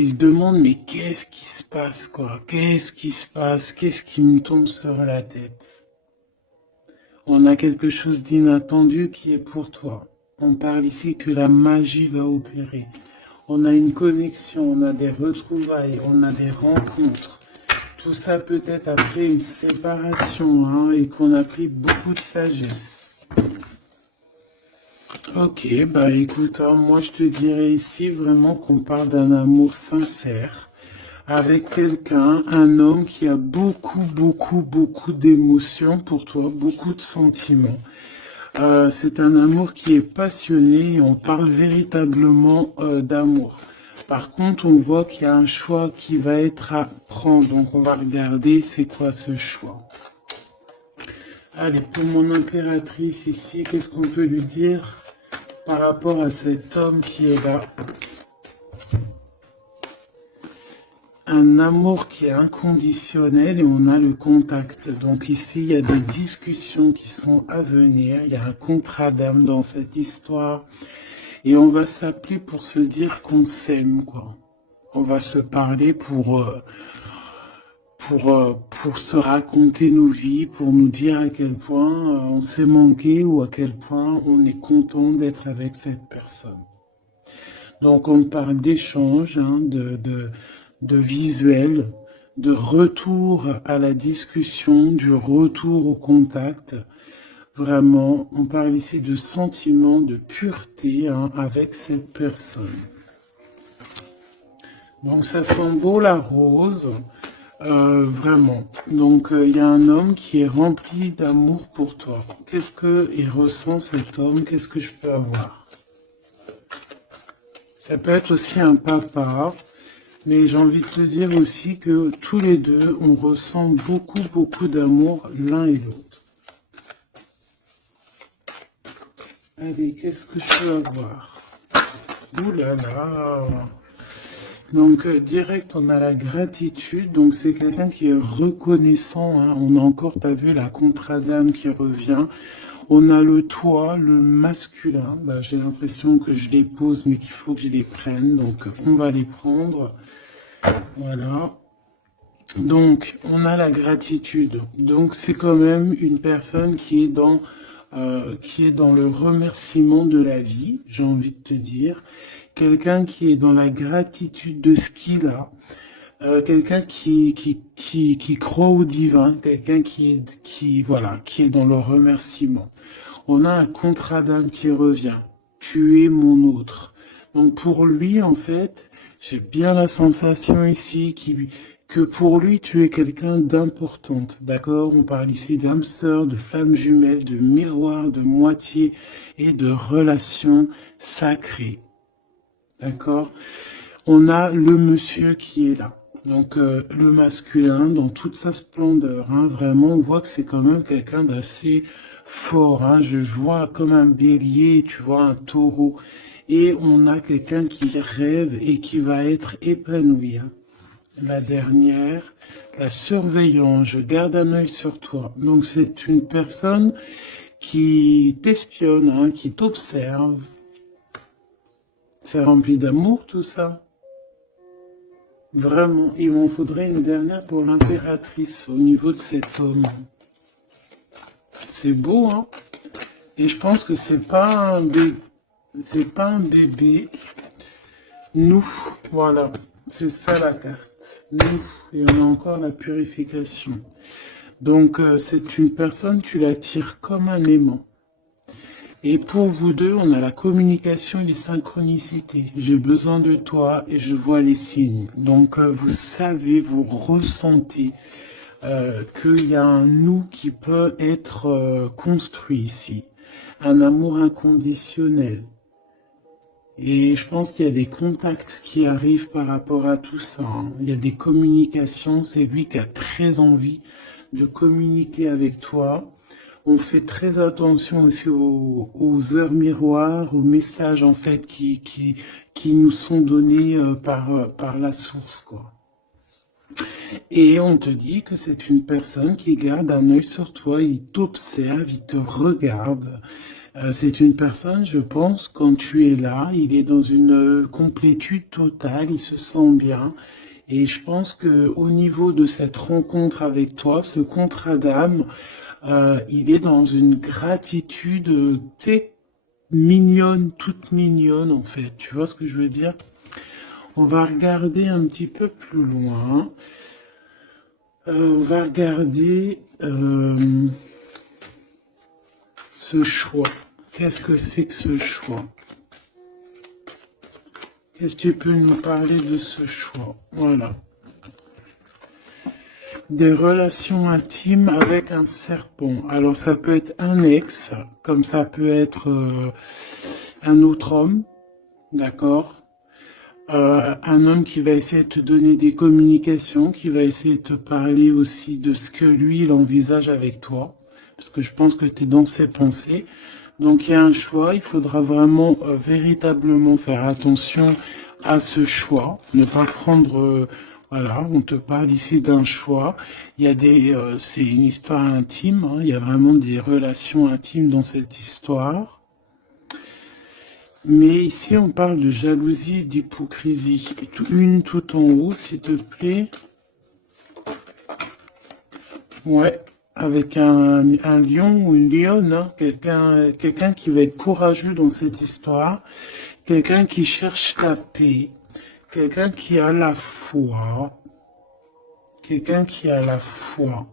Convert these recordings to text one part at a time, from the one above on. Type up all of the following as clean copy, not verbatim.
Il se demande, mais qu'est-ce qui se passe, quoi? Qu'est-ce qui se passe? Qu'est-ce qui me tombe sur la tête? On a quelque chose d'inattendu qui est pour toi. On parle ici que la magie va opérer. On a une connexion, on a des retrouvailles, on a des rencontres. Tout ça peut-être après une séparation, hein, et qu'on a pris beaucoup de sagesse. Ok, bah écoute, hein, moi je te dirais ici vraiment qu'on parle d'un amour sincère avec quelqu'un, un homme qui a beaucoup d'émotions pour toi, beaucoup de sentiments. C'est un amour qui est passionné et on parle véritablement d'amour. Par contre, on voit qu'il y a un choix qui va être à prendre. Donc, on va regarder c'est quoi ce choix. Allez, pour mon impératrice ici, qu'est-ce qu'on peut lui dire par rapport à cet homme qui est là? Un amour qui est inconditionnel et on a le contact. Donc ici, il y a des discussions qui sont à venir. Il y a un contrat d'âme dans cette histoire. Et on va s'appeler pour se dire qu'on s'aime, quoi. On va se parler pour se raconter nos vies, pour nous dire à quel point on s'est manqué ou à quel point on est content d'être avec cette personne. Donc on parle d'échange, hein, de visuel, de retour à la discussion, du retour au contact. Vraiment, on parle ici de sentiment de pureté, hein, avec cette personne. Donc ça sent beau la rose, vraiment. Donc il y a un homme qui est rempli d'amour pour toi. Qu'est-ce qu'il ressent cet homme? Qu'est-ce que je peux avoir? Ça peut être aussi un papa, mais j'ai envie de te dire aussi que tous les deux, on ressent beaucoup d'amour l'un et l'autre. Allez, qu'est-ce que je peux avoir? Ouh là là! Donc, direct, on a la gratitude. Donc, c'est quelqu'un qui est reconnaissant, hein. On a encore, t'as vu, la contrat d'âme qui revient. On a le toi, le masculin. Bah, j'ai l'impression que je les pose, mais qu'il faut que je les prenne. Donc, on va les prendre. Voilà. Donc, on a la gratitude. Donc, c'est quand même une personne qui est dans le remerciement de la vie, j'ai envie de te dire. Quelqu'un qui est dans la gratitude de ce qu'il a. Quelqu'un qui croit au divin, quelqu'un qui est dans le remerciement. On a un contrat d'âme qui revient. Tu es mon autre. Donc pour lui, en fait, j'ai bien la sensation ici que pour lui, tu es quelqu'un d'importante. D'accord? On parle ici d'âme sœur, de flamme jumelle, de miroir, de moitié et de relation sacrée. D'accord? On a le monsieur qui est là. Donc le masculin dans toute sa splendeur, hein, vraiment on voit que c'est quand même quelqu'un d'assez fort, hein. Je vois comme un bélier, tu vois, un taureau, et on a quelqu'un qui rêve et qui va être épanoui, hein. La dernière, la surveillance, je garde un œil sur toi. Donc c'est une personne qui t'espionne, hein, qui t'observe. C'est rempli d'amour tout ça. Vraiment, il m'en faudrait une dernière pour l'impératrice au niveau de cet homme. C'est beau, hein? Et je pense que c'est pas un bébé. C'est pas un bébé. Nous, voilà. C'est ça la carte. Nous. Et on a encore la purification. Donc, c'est une personne, tu l'attires comme un aimant. Et pour vous deux, on a la communication et les synchronicités. J'ai besoin de toi et je vois les signes. Donc, vous savez, vous ressentez qu'il y a un nous qui peut être construit ici. Un amour inconditionnel. Et je pense qu'il y a des contacts qui arrivent par rapport à tout ça, hein. Il y a des communications. C'est lui qui a très envie de communiquer avec toi. On fait très attention aussi aux heures miroirs, aux messages en fait qui nous sont donnés par la source, quoi. Et on te dit que c'est une personne qui garde un œil sur toi, il t'observe, il te regarde. C'est une personne, je pense, quand tu es là, il est dans une complétude totale, il se sent bien. Et je pense que au niveau de cette rencontre avec toi, ce contrat d'âme, il est dans une gratitude, tu sais, mignonne, toute mignonne en fait. Tu vois ce que je veux dire? On va regarder un petit peu plus loin. On va regarder ce choix. Qu'est-ce que c'est que ce choix? Qu'est-ce que tu peux nous parler de ce choix? Voilà. Des relations intimes avec un serpent. Alors ça peut être un ex, comme ça peut être un autre homme, d'accord? Un homme qui va essayer de te donner des communications, qui va essayer de te parler aussi de ce que lui, il envisage avec toi, parce que je pense que tu es dans ses pensées. Donc il y a un choix, il faudra vraiment véritablement faire attention à ce choix, ne pas prendre, voilà, on te parle ici d'un choix. Il y a c'est une histoire intime, hein, il y a vraiment des relations intimes dans cette histoire. Mais ici, on parle de jalousie et d'hypocrisie. Une tout en haut, s'il te plaît. Ouais, avec un lion ou une lionne, hein. Quelqu'un qui va être courageux dans cette histoire. Quelqu'un qui cherche la paix. Quelqu'un qui a la foi. Quelqu'un qui a la foi.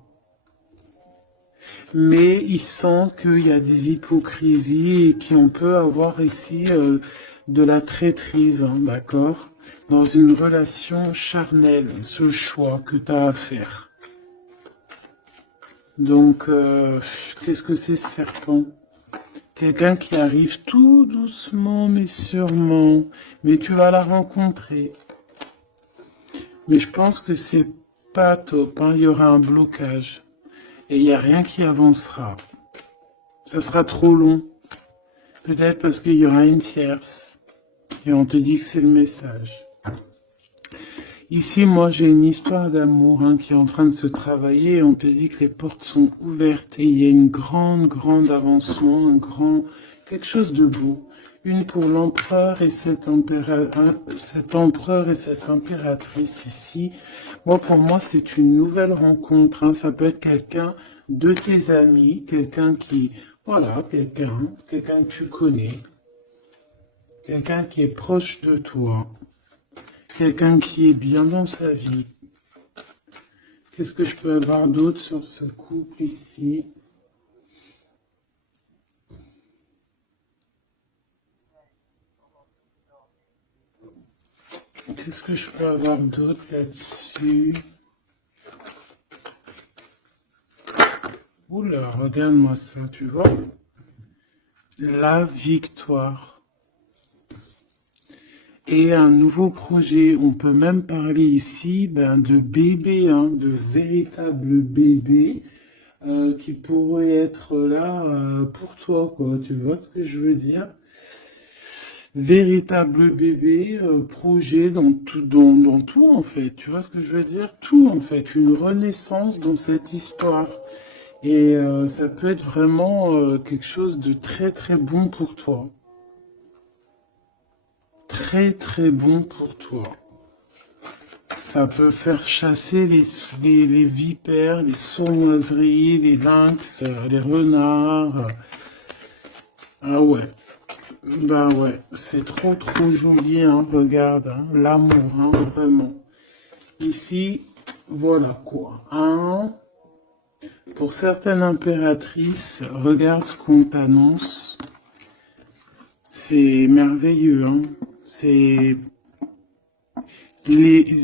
Mais il sent qu'il y a des hypocrisies et qu'on peut avoir ici de la traîtrise, hein, d'accord? Dans une relation charnelle, ce choix que tu as à faire. Donc, qu'est-ce que c'est ce serpent? Quelqu'un qui arrive tout doucement mais sûrement, mais tu vas la rencontrer. Mais je pense que c'est pas top, hein, il y aura un blocage. Et il n'y a rien qui avancera. Ça sera trop long. Peut-être parce qu'il y aura une tierce. Et on te dit que c'est le message. Ici, moi, j'ai une histoire d'amour hein, qui est en train de se travailler. Et on te dit que les portes sont ouvertes. Et il y a une grande avancement. Quelque chose de beau. Une pour l'empereur et cet empereur et cette impératrice ici. Moi, pour moi, c'est une nouvelle rencontre. Hein. Ça peut être quelqu'un de tes amis, quelqu'un qui, voilà, quelqu'un que tu connais, quelqu'un qui est proche de toi, quelqu'un qui est bien dans sa vie. Qu'est-ce que je peux avoir d'autre sur ce couple ici? Qu'est-ce que je peux avoir d'autre là-dessus? Oula, regarde-moi ça, tu vois? La victoire. Et un nouveau projet, on peut même parler ici de bébés, hein, de véritables bébés qui pourraient être là pour toi, quoi. Tu vois ce que je veux dire? Véritable bébé, projet dans tout en fait. Tu vois ce que je veux dire? Tout en fait, une renaissance dans cette histoire. Et ça peut être vraiment quelque chose de très bon pour toi. Très bon pour toi. Ça peut faire chasser les vipères, les sournoiseries, les lynx, les renards. Ah ouais. Bah ouais, c'est trop joli, hein, regarde, hein, l'amour, hein, vraiment. Ici, voilà quoi. Hein. Pour certaines impératrices, regarde ce qu'on t'annonce. C'est merveilleux, hein. C'est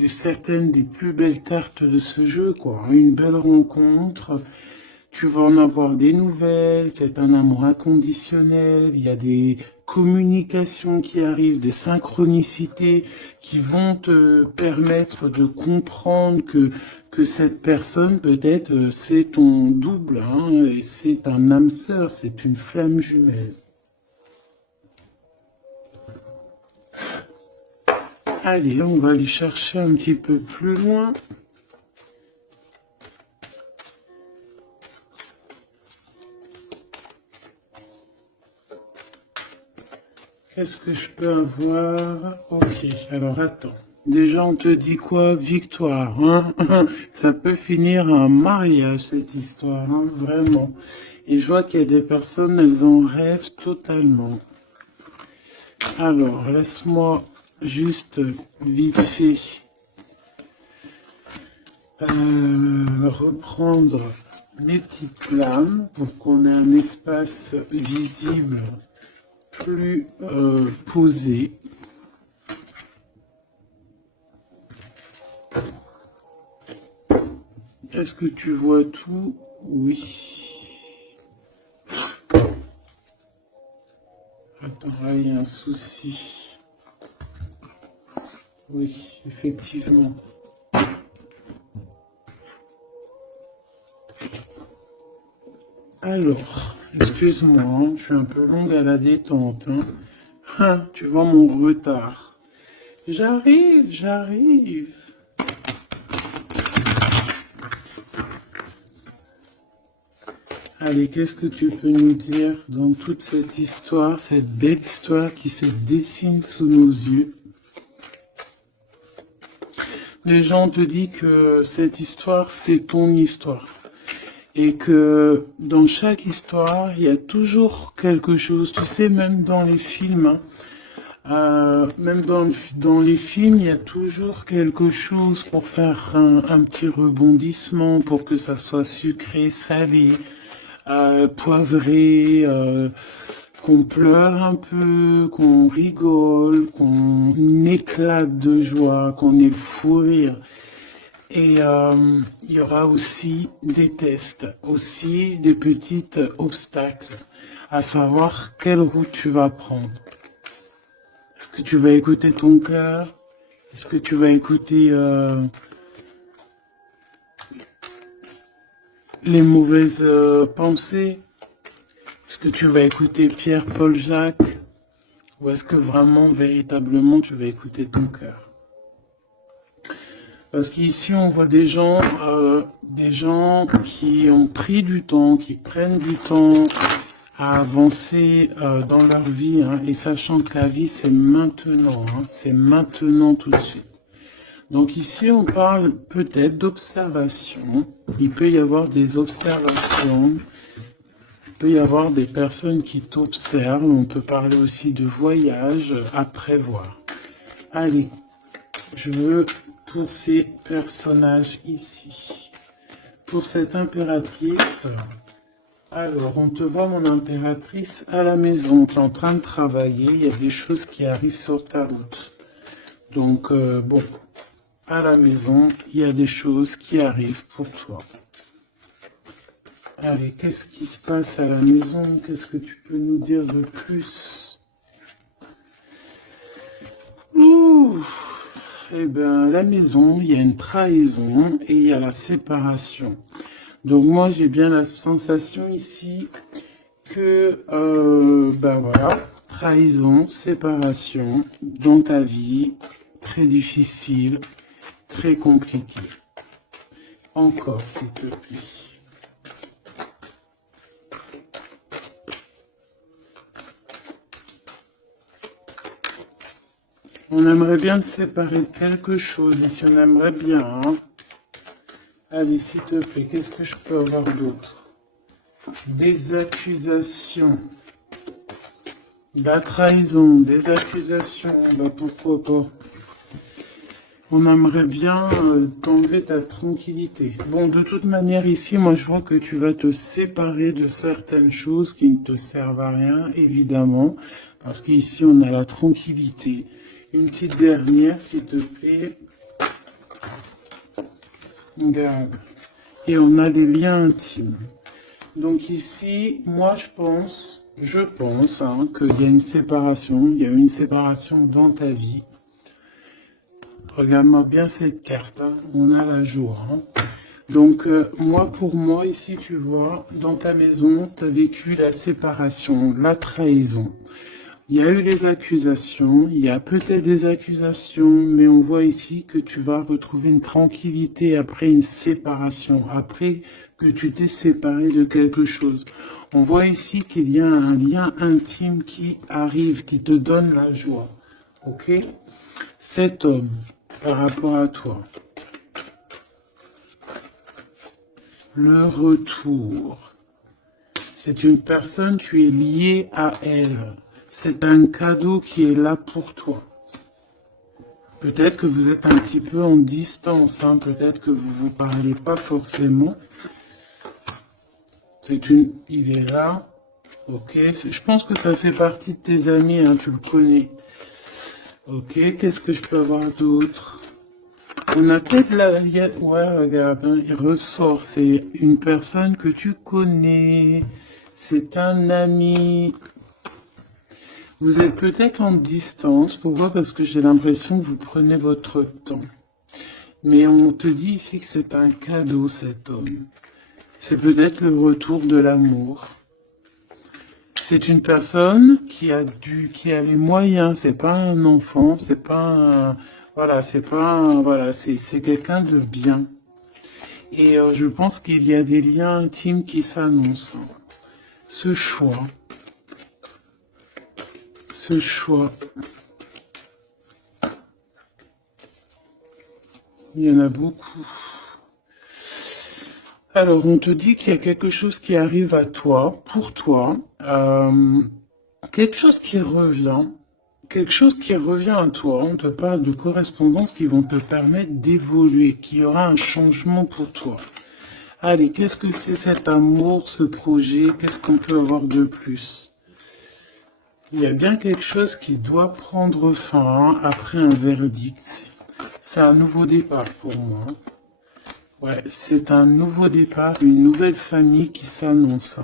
certaines des plus belles cartes de ce jeu, quoi. Une belle rencontre. Tu vas en avoir des nouvelles, c'est un amour inconditionnel, il y a des communications qui arrivent, des synchronicités qui vont te permettre de comprendre que cette personne, peut-être, c'est ton double, hein, et c'est un âme sœur, c'est une flamme jumelle. Allez, on va aller chercher un petit peu plus loin. qu'est-ce que je peux avoir? Ok, alors attends. Déjà, on te dit quoi? Victoire, hein? Ça peut finir en mariage, cette histoire, hein? Vraiment. Et je vois qu'il y a des personnes, elles en rêvent totalement. Alors, laisse-moi juste vite fait reprendre mes petites lames pour qu'on ait un espace visible plus posé. Est-ce que tu vois tout? Oui. Attends, là, il y a un souci. Oui, effectivement. Alors, excuse-moi, hein, je suis un peu longue à la détente. Hein. Ah, tu vois mon retard. J'arrive, j'arrive. Allez, qu'est-ce que tu peux nous dire dans toute cette histoire, cette belle histoire qui se dessine sous nos yeux? Les gens te disent que cette histoire, c'est ton histoire. Et que dans chaque histoire, il y a toujours quelque chose. Tu sais, même dans les films, même dans les films, il y a toujours quelque chose pour faire un petit rebondissement, pour que ça soit sucré, salé, poivré, qu'on pleure un peu, qu'on rigole, qu'on éclate de joie, qu'on ait le fou rire. Et il y aura aussi des tests, aussi des petits obstacles, à savoir quelle route tu vas prendre. Est-ce que tu vas écouter ton cœur? Est-ce que tu vas écouter les mauvaises pensées? Est-ce que tu vas écouter Pierre, Paul, Jacques? Ou est-ce que vraiment, véritablement, tu vas écouter ton cœur? Parce qu'ici, on voit des gens qui ont pris du temps, qui prennent du temps à avancer dans leur vie, hein, et sachant que la vie, c'est maintenant, hein, c'est maintenant tout de suite. Donc ici, on parle peut-être d'observation. Il peut y avoir des observations. Il peut y avoir des personnes qui t'observent. On peut parler aussi de voyage à prévoir. Allez, je veux pour ces personnages ici. Pour cette impératrice, alors on te voit mon impératrice à la maison. Tu es en train de travailler. Il y a des choses qui arrivent sur ta route. Donc bon, à la maison, il y a des choses qui arrivent pour toi. Allez, qu'est-ce qui se passe à la maison? Qu'est-ce que tu peux nous dire de plus? Ouh, eh bien, à la maison, il y a une trahison et il y a la séparation. Donc moi, j'ai bien la sensation ici que, ben voilà, trahison, séparation dans ta vie, très difficile, très compliqué. Encore, s'il te plaît. On aimerait bien te séparer de quelque chose ici, on aimerait bien. Hein. Allez, s'il te plaît, qu'est-ce que je peux avoir d'autre? Des accusations. La trahison, des accusations, bah pourquoi pas. On aimerait bien t'enlever ta tranquillité. Bon, de toute manière, ici, moi, je vois que tu vas te séparer de certaines choses qui ne te servent à rien, évidemment. Parce qu'ici, on a la tranquillité. Une petite dernière, s'il te plaît. Regarde. Et on a les liens intimes. Donc ici, moi, je pense hein, qu'il y a une séparation. Il y a une séparation dans ta vie. Regarde-moi bien cette carte, hein. On a la joie. Hein. Donc, pour moi, ici, tu vois, dans ta maison, tu as vécu la séparation, la trahison. Il y a eu les accusations, il y a peut-être des accusations, mais on voit ici que tu vas retrouver une tranquillité après une séparation, après que tu t'es séparé de quelque chose. On voit ici qu'il y a un lien intime qui arrive, qui te donne la joie. Ok? Cet homme, par rapport à toi, le retour, c'est une personne, tu es lié à elle. C'est un cadeau qui est là pour toi. Peut-être que vous êtes un petit peu en distance, hein, peut-être que vous ne vous parlez pas forcément. Il est là, ok. Je pense que ça fait partie de tes amis, hein, tu le connais. Ok, qu'est-ce que je peux avoir d'autre? On a peut-être ouais, regarde, hein, il ressort, c'est une personne que tu connais. C'est un ami. Vous êtes peut-être en distance. Pourquoi? Parce que j'ai l'impression que vous prenez votre temps. Mais on te dit ici que c'est un cadeau, cet homme. C'est peut-être le retour de l'amour. C'est une personne qui a les moyens. C'est pas un enfant. C'est pas un, voilà, c'est pas un, voilà, c'est quelqu'un de bien. Et je pense qu'il y a des liens intimes qui s'annoncent. Ce choix. Il y en a beaucoup. Alors, on te dit qu'il y a quelque chose qui arrive à toi, pour toi, quelque chose qui revient à toi. On te parle de correspondances qui vont te permettre d'évoluer, qu'il y aura un changement pour toi. Allez, qu'est-ce que c'est cet amour, ce projet? Qu'est-ce qu'on peut avoir de plus? Il y a bien quelque chose qui doit prendre fin après un verdict. C'est un nouveau départ pour moi. Ouais, c'est un nouveau départ, une nouvelle famille qui s'annonce.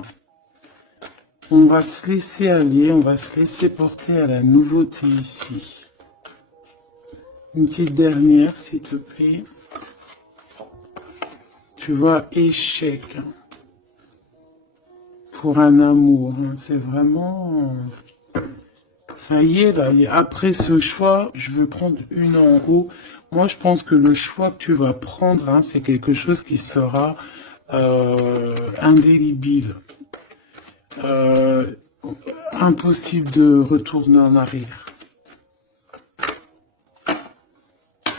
On va se laisser aller, on va se laisser porter à la nouveauté ici. Une petite dernière, s'il te plaît. Tu vois, échec. Pour un amour, hein. C'est vraiment... Ça y est, là, après ce choix, je veux prendre une en haut. Moi, je pense que le choix que tu vas prendre, hein, c'est quelque chose qui sera indélébile. Impossible de retourner en arrière.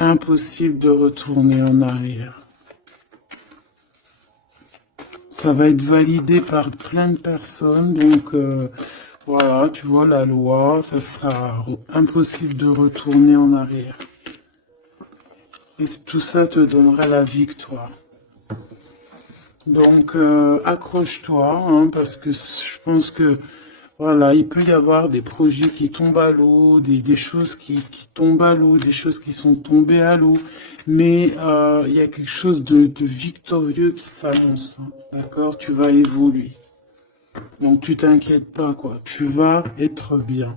Impossible de retourner en arrière. Ça va être validé par plein de personnes, donc voilà, tu vois la loi, ça sera impossible de retourner en arrière. Et tout ça te donnera la victoire. Donc accroche-toi, hein, parce que je pense que voilà, il peut y avoir des projets qui tombent à l'eau, des choses qui tombent à l'eau, des choses qui sont tombées à l'eau, mais il y a quelque chose de victorieux qui s'annonce, hein, d'accord? Tu vas évoluer. Donc tu t'inquiètes pas, quoi. Tu vas être bien.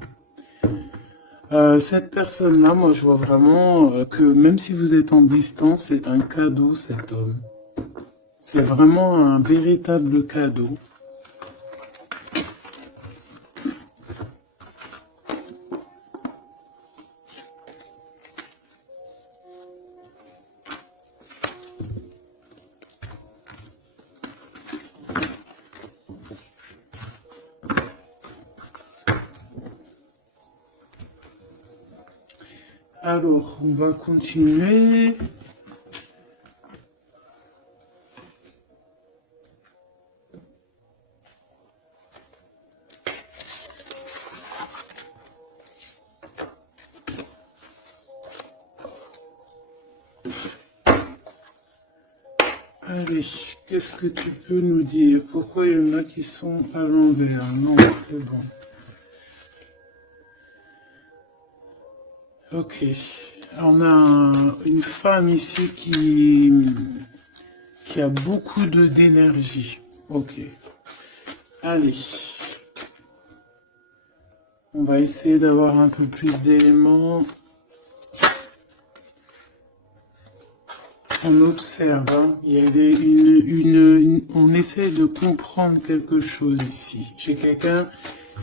Cette personne-là, moi je vois vraiment que même si vous êtes en distance, c'est un cadeau, cet homme. C'est vraiment un véritable cadeau. Alors, on va continuer. Allez, qu'est-ce que tu peux nous dire? Pourquoi il y en a qui sont à l'envers? Non, c'est bon. Ok. On a une femme ici qui a beaucoup d'énergie. Ok. Allez. On va essayer d'avoir un peu plus d'éléments. On observe, hein. Il y a on essaie de comprendre quelque chose ici. J'ai quelqu'un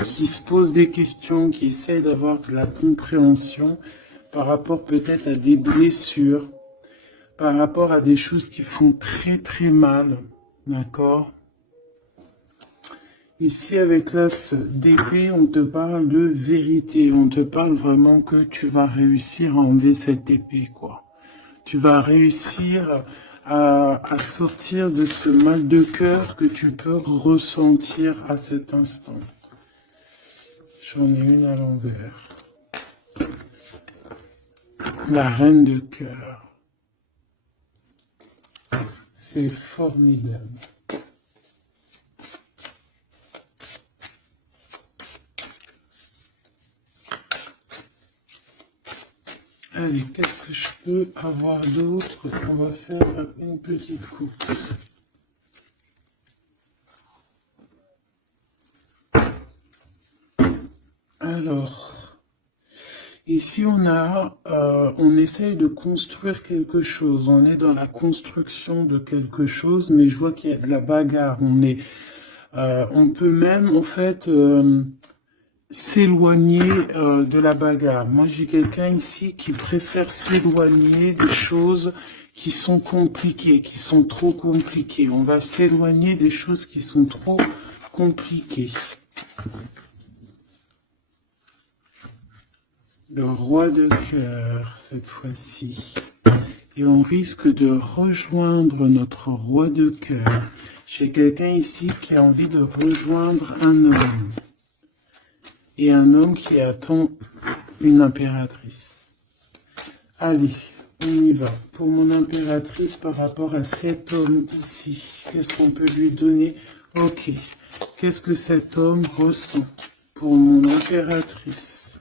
qui se pose des questions, qui essaie d'avoir de la compréhension par rapport peut-être à des blessures, par rapport à des choses qui font très très mal, d'accord? Ici, avec l'as d'épée, on te parle de vérité, on te parle vraiment que tu vas réussir à enlever cette épée, quoi. Tu vas réussir à sortir de ce mal de cœur que tu peux ressentir à cet instant. J'en ai une à l'envers. La reine de cœur. C'est formidable. Allez, qu'est-ce que je peux avoir d'autre? On va faire une petite coupe. Alors, ici on essaye de construire quelque chose. On est dans la construction de quelque chose, mais je vois qu'il y a de la bagarre. On peut même, en fait, s'éloigner de la bagarre. Moi, j'ai quelqu'un ici qui préfère s'éloigner des choses qui sont compliquées, qui sont trop compliquées. On va s'éloigner des choses qui sont trop compliquées. Le roi de cœur, cette fois-ci. Et on risque de rejoindre notre roi de cœur. J'ai quelqu'un ici qui a envie de rejoindre un homme. Et un homme qui attend une impératrice. Allez, on y va. Pour mon impératrice, par rapport à cet homme ici, qu'est-ce qu'on peut lui donner? Ok. Qu'est-ce que cet homme ressent pour mon impératrice?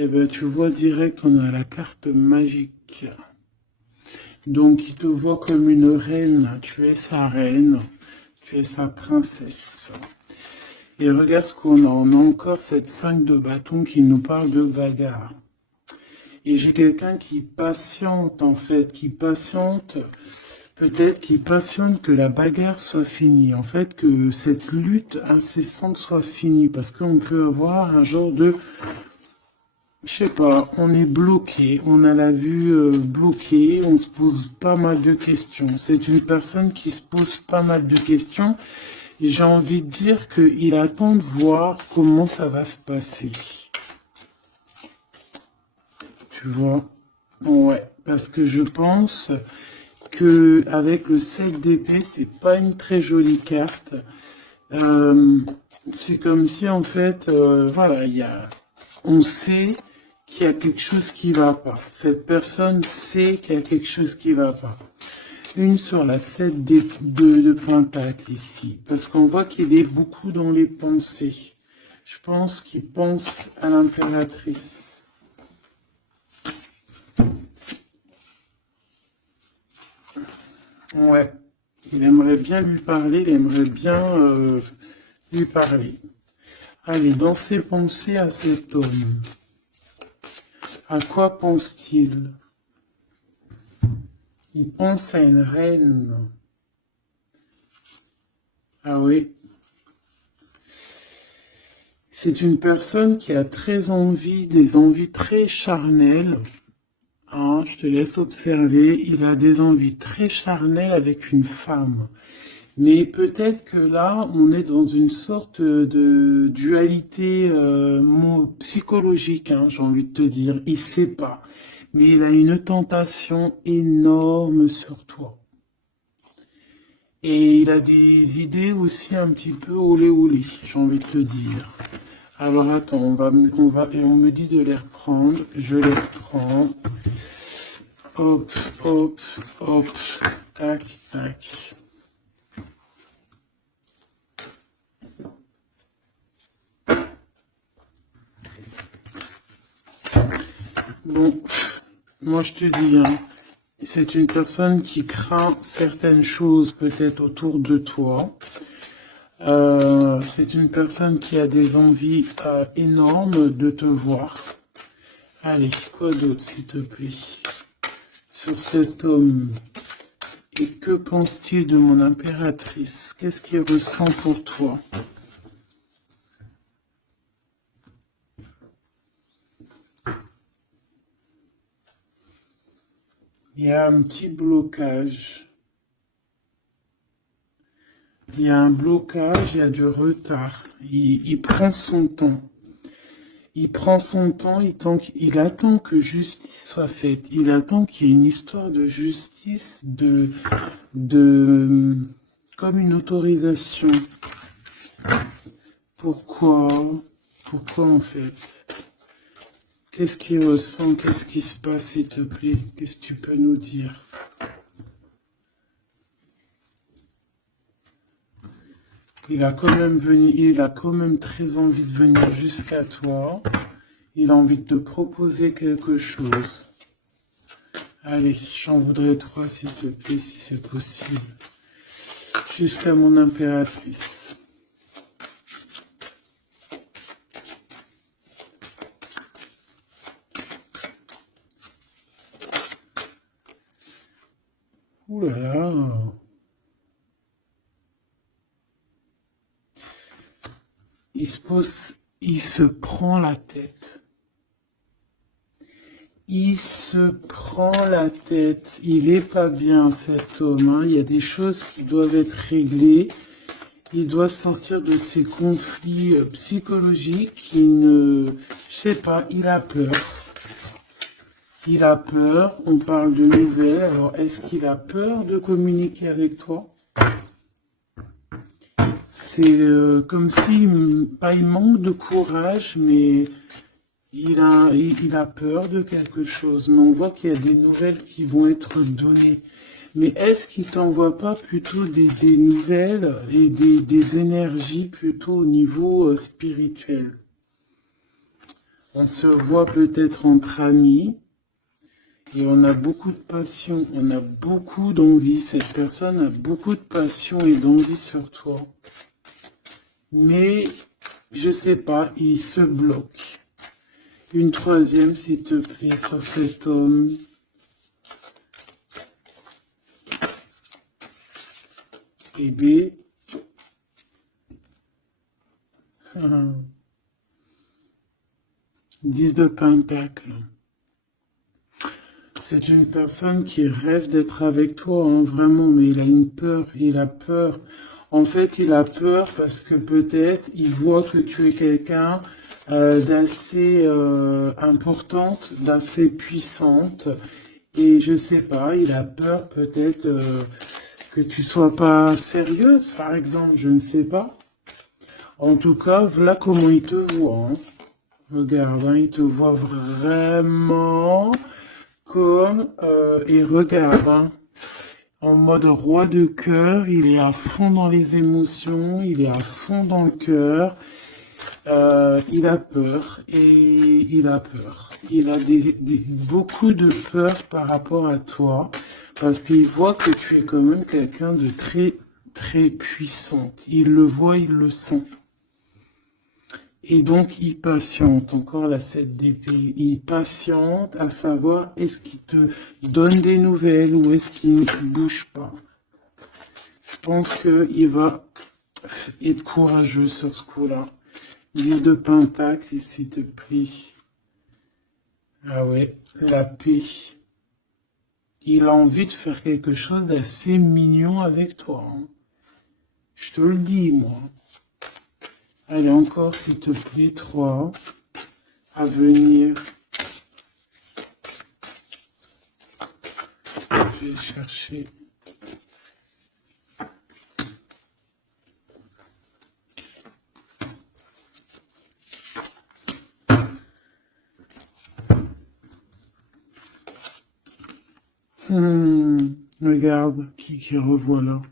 Eh bien, tu vois direct, on a la carte magique. Donc, il te voit comme une reine. Tu es sa reine. Tu es sa princesse. Et regarde ce qu'on a. On a encore cette 5 de bâton qui nous parle de bagarre. Et j'ai quelqu'un qui patiente, en fait, qui patiente, peut-être qui patiente que la bagarre soit finie. En fait, que cette lutte incessante soit finie. Parce qu'on peut avoir un genre de... Je sais pas, on est bloqué, on a la vue bloquée, on se pose pas mal de questions. C'est une personne qui se pose pas mal de questions. J'ai envie de dire qu'il attend de voir comment ça va se passer. Tu vois? Ouais, parce que je pense que avec le 7 d'épée, c'est pas une très jolie carte. C'est comme si en fait, voilà, on sait qu'il y a quelque chose qui va pas. Cette personne sait qu'il y a quelque chose qui va pas. Une sur la 7 de Pentacle ici, parce qu'on voit qu'il est beaucoup dans les pensées. Je pense qu'il pense à l'impératrice. Ouais, il aimerait bien lui parler, il aimerait bien lui parler. Allez, dans ses pensées à cet homme, à quoi pense-t-il? Il pense à une reine. Ah oui. C'est une personne qui a très envie, des envies très charnelles. Hein, je te laisse observer. Il a des envies très charnelles avec une femme. Mais peut-être que là, on est dans une sorte de dualité psychologique, hein, j'ai envie de te dire. Il sait pas. Mais il a une tentation énorme sur toi. Et il a des idées aussi un petit peu olé olé, j'ai envie de te dire. Alors attends, et on me dit de les reprendre. Je les reprends. Hop, hop, hop. Tac, tac. Bon, moi je te dis, hein, c'est une personne qui craint certaines choses peut-être autour de toi. C'est une personne qui a des envies énormes de te voir. Allez, quoi d'autre s'il te plaît? Sur cet homme. Et que pense-t-il de mon impératrice? Qu'est-ce qu'il ressent pour toi? Il y a un petit blocage. Il y a un blocage, il y a du retard. Il prend son temps. Il prend son temps, il attend que justice soit faite. Il attend qu'il y ait une histoire de justice, comme une autorisation. Pourquoi? Pourquoi en fait? Qu'est-ce qu'il ressent? Qu'est-ce qui se passe, s'il te plaît? Qu'est-ce que tu peux nous dire? Il a quand même très envie de venir jusqu'à toi. Il a envie de te proposer quelque chose. Allez, j'en voudrais 3, s'il te plaît, si c'est possible. Jusqu'à mon impératrice. Ouh là là. Il se prend la tête. Il se prend la tête. Il est pas bien, cet homme, hein. Il y a des choses qui doivent être réglées. Il doit sortir de ces conflits psychologiques. Je sais pas, il a peur. Il a peur. On parle de nouvelles. Alors, est-ce qu'il a peur de communiquer avec toi? C'est comme si, pas il manque de courage, mais il a peur de quelque chose. Mais on voit qu'il y a des nouvelles qui vont être données. Mais est-ce qu'il t'envoie pas plutôt des nouvelles et des énergies plutôt au niveau spirituel? On se voit peut-être entre amis et on a beaucoup de passion, on a beaucoup d'envie. Cette personne a beaucoup de passion et d'envie sur toi. Mais, je sais pas, il se bloque. Une 3e, s'il te plaît, sur cet homme. Et B. 10 de Pentacle. C'est une personne qui rêve d'être avec toi, hein, vraiment, mais il a une peur, il a peur. En fait, il a peur parce que peut-être il voit que tu es quelqu'un d'assez importante, d'assez puissante. Et je sais pas, il a peur peut-être que tu sois pas sérieuse, par exemple, je ne sais pas. En tout cas, voilà comment il te voit. Hein. Regarde, hein, il te voit vraiment comme... et regarde, hein, en mode roi de cœur, il est à fond dans les émotions, il est à fond dans le cœur. Il a peur et il a peur. Il a beaucoup de peur par rapport à toi parce qu'il voit que tu es quand même quelqu'un de très, très puissante. Il le voit, il le sent. Et donc, il patiente. Encore la 7 d'épée. Il patiente à savoir est-ce qu'il te donne des nouvelles ou est-ce qu'il ne bouge pas. Je pense qu'il va être courageux sur ce coup-là. 10 de Pentacle, s'il te plaît. Ah ouais, la paix. Il a envie de faire quelque chose d'assez mignon avec toi. Hein. Je te le dis, moi. Allez, encore, s'il te plaît, 3. À venir. Je vais chercher... regarde, qui revoit là.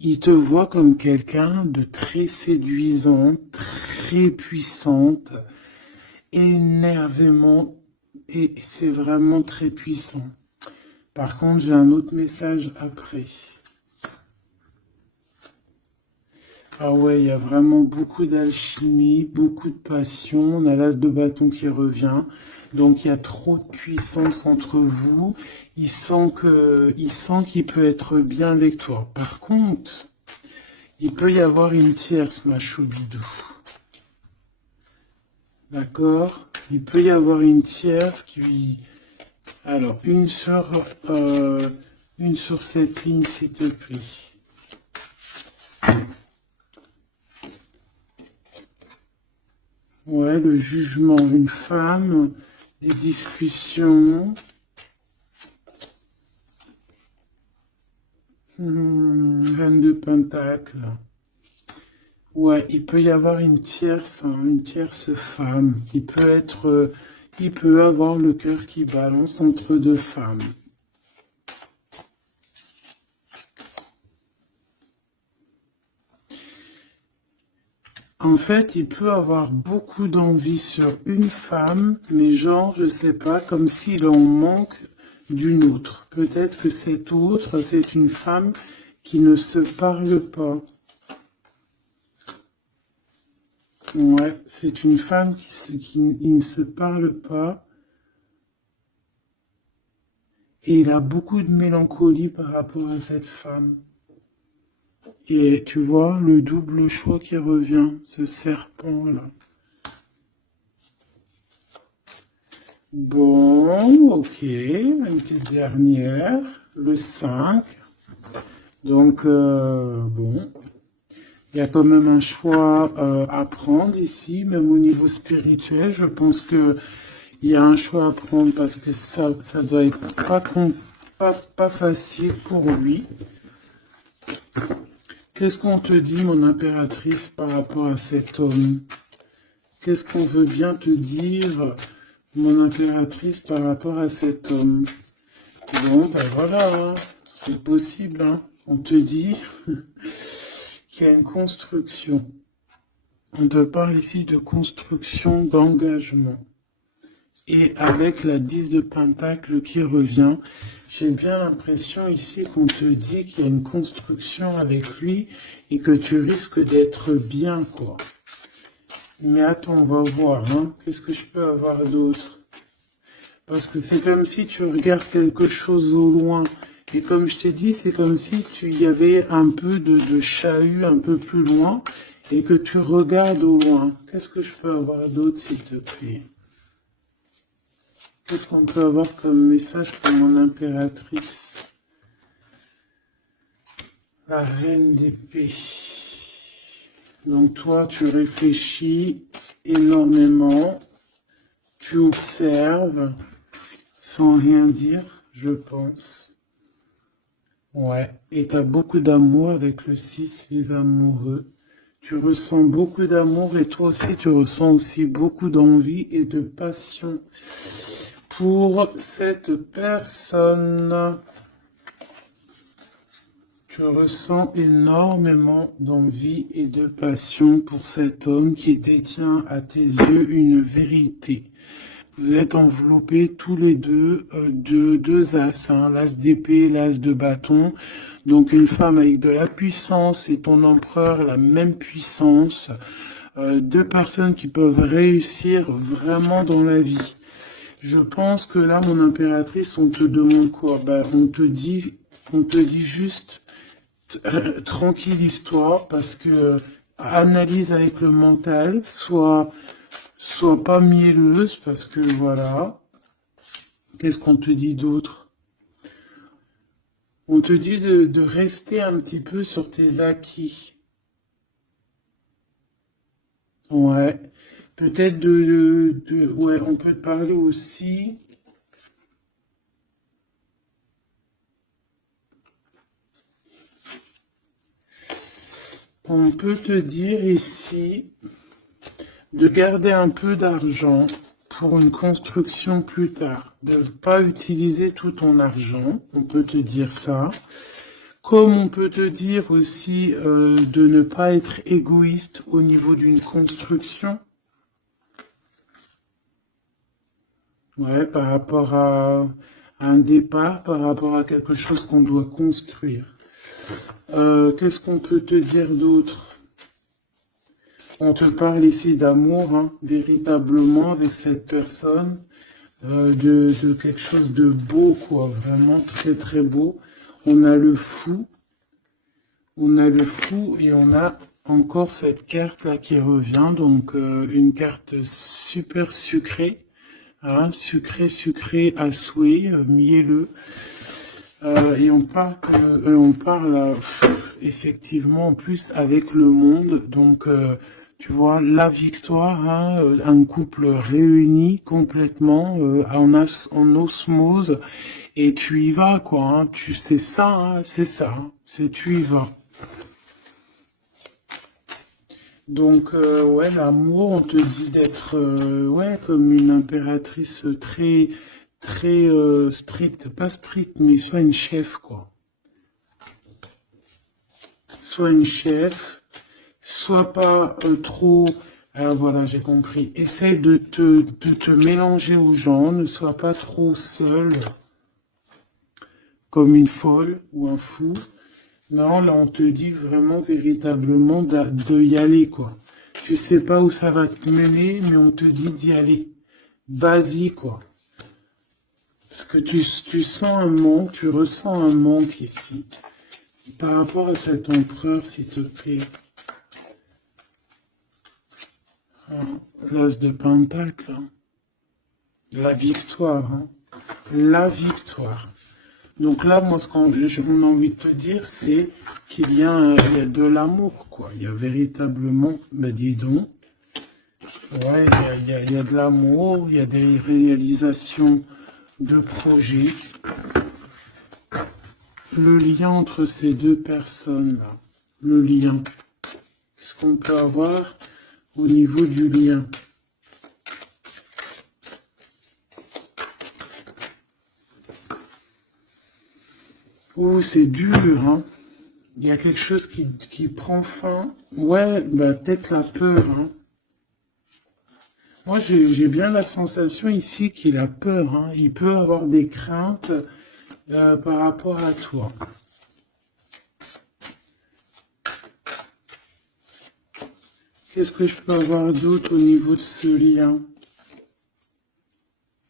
Il te voit comme quelqu'un de très séduisant, très puissante, énervément, et c'est vraiment très puissant. Par contre, j'ai un autre message après. Ah ouais, il y a vraiment beaucoup d'alchimie, beaucoup de passion. On a l'as de bâton qui revient. Donc il y a trop de puissance entre vous. Il sent qu'il peut être bien avec toi. Par contre, il peut y avoir une tierce, ma choubidou. D'accord? Il peut y avoir une tierce qui... Alors, une sur cette ligne, s'il te plaît. Ouais, le jugement, une femme, des discussions. Reine de Pentacle. Ouais, il peut y avoir une tierce femme. Il peut avoir le cœur qui balance entre deux femmes. En fait, il peut avoir beaucoup d'envie sur une femme, mais genre, je sais pas, comme s'il en manque d'une autre. Peut-être que cette autre, c'est une femme qui ne se parle pas. Ouais, c'est une femme qui ne se parle pas. Et il a beaucoup de mélancolie par rapport à cette femme. Et tu vois, le double choix qui revient, ce serpent-là. Bon, ok, une petite dernière, le 5. Donc, bon, il y a quand même un choix à prendre ici, même au niveau spirituel. Je pense que il y a un choix à prendre parce que ça doit être pas facile pour lui. Qu'est-ce qu'on te dit, mon impératrice, par rapport à cet homme? Qu'est-ce qu'on veut bien te dire, mon impératrice, par rapport à cet homme? Bon, ben voilà, hein, c'est possible, hein. On te dit qu'il y a une construction. On te parle ici de construction, d'engagement. Et avec la 10 de Pentacle qui revient, j'ai bien l'impression ici qu'on te dit qu'il y a une construction avec lui et que tu risques d'être bien, quoi. Mais attends, on va voir, hein. Qu'est-ce que je peux avoir d'autre? Parce que c'est comme si tu regardes quelque chose au loin. Et comme je t'ai dit, c'est comme si il y avait un peu de chahut un peu plus loin et que tu regardes au loin. Qu'est-ce que je peux avoir d'autre, s'il te plaît? Qu'est-ce qu'on peut avoir comme message pour mon impératrice? La reine d'épée. Donc toi, tu réfléchis énormément, tu observes, sans rien dire, je pense. Ouais, et tu as beaucoup d'amour avec le 6, les amoureux. Tu ressens beaucoup d'amour et toi aussi, tu ressens aussi beaucoup d'envie et de passion pour cette personne. Je ressens énormément d'envie et de passion pour cet homme qui détient à tes yeux une vérité. Vous êtes enveloppés tous les deux de deux as, hein, l'as d'épée, l'as de bâton. Donc une femme avec de la puissance et ton empereur la même puissance. Deux personnes qui peuvent réussir vraiment dans la vie. Je pense que là, mon impératrice, on te demande quoi? Ben, on te dit juste tranquille histoire, parce que analyse avec le mental, soit pas mielleuse, parce que voilà. Qu'est-ce qu'on te dit d'autre? On te dit de rester un petit peu sur tes acquis. Ouais. Peut-être ouais, on peut te parler aussi. On peut te dire ici de garder un peu d'argent pour une construction plus tard, de ne pas utiliser tout ton argent, on peut te dire ça. Comme on peut te dire aussi de ne pas être égoïste au niveau d'une construction. Ouais, par rapport à un départ, par rapport à quelque chose qu'on doit construire. Qu'est-ce qu'on peut te dire d'autre? On te parle ici d'amour, hein, véritablement, avec cette personne, de quelque chose de beau, quoi, vraiment très très beau. On a le fou et on a encore cette carte là qui revient, donc une carte super sucrée, hein, sucrée à souhait, mielleux. Et on parle effectivement en plus avec le monde, donc tu vois la victoire, hein, un couple réuni complètement en osmose, et tu y vas quoi, hein, tu sais ça, hein, c'est ça, hein, c'est tu y vas. Donc ouais, l'amour, on te dit d'être ouais comme une impératrice très stricte, pas stricte, mais soit une chef quoi. Soit une chef, soit pas trop. Alors voilà, j'ai compris. Essaye de te mélanger aux gens, ne sois pas trop seul, comme une folle ou un fou. Non, là, on te dit vraiment, véritablement, de y aller, quoi. Tu sais pas où ça va te mener, mais on te dit d'y aller. Vas-y, quoi. Parce que tu sens un manque, tu ressens un manque ici. Par rapport à cet empereur, s'il te plaît. L'as de Pentacle. Hein. La victoire. Hein. La victoire. Donc là, moi, ce qu'on a envie de te dire, c'est qu'il y a de l'amour, quoi. Il y a véritablement, ben dis donc, ouais, il y a de l'amour, il y a des réalisations de projets. Le lien entre ces deux personnes-là, le lien, qu'est-ce qu'on peut avoir au niveau du lien? Oh, c'est dur, hein. Il y a quelque chose qui prend fin. Ouais, bah, peut-être la peur, hein. Moi, j'ai bien la sensation ici qu'il a peur, hein. Il peut avoir des craintes par rapport à toi. Qu'est-ce que je peux avoir d'autre au niveau de ce lien?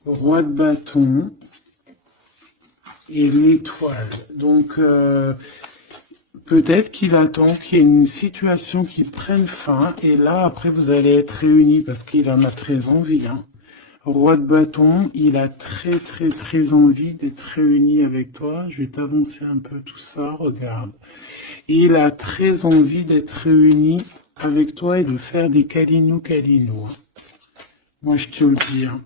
Roi de bâton. Et l'étoile. Donc, peut-être qu'il attend qu'il y ait une situation qui prenne fin. Et là, après, vous allez être réunis parce qu'il en a très envie. Hein. Roi de bâton, il a très envie d'être réuni avec toi. Je vais t'avancer un peu tout ça, regarde. Il a très envie d'être réuni avec toi et de faire des câlinos. Hein. Moi, je te le dis. Hein.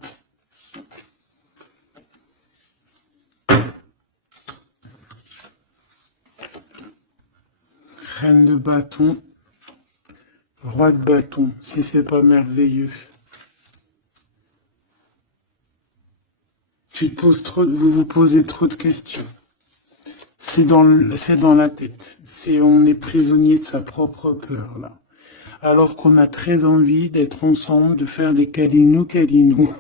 Reine de bâton, roi de bâton, si c'est pas merveilleux. Vous vous posez trop de questions. C'est dans la tête. On est prisonnier de sa propre peur, là. Alors qu'on a très envie d'être ensemble, de faire des câlinos.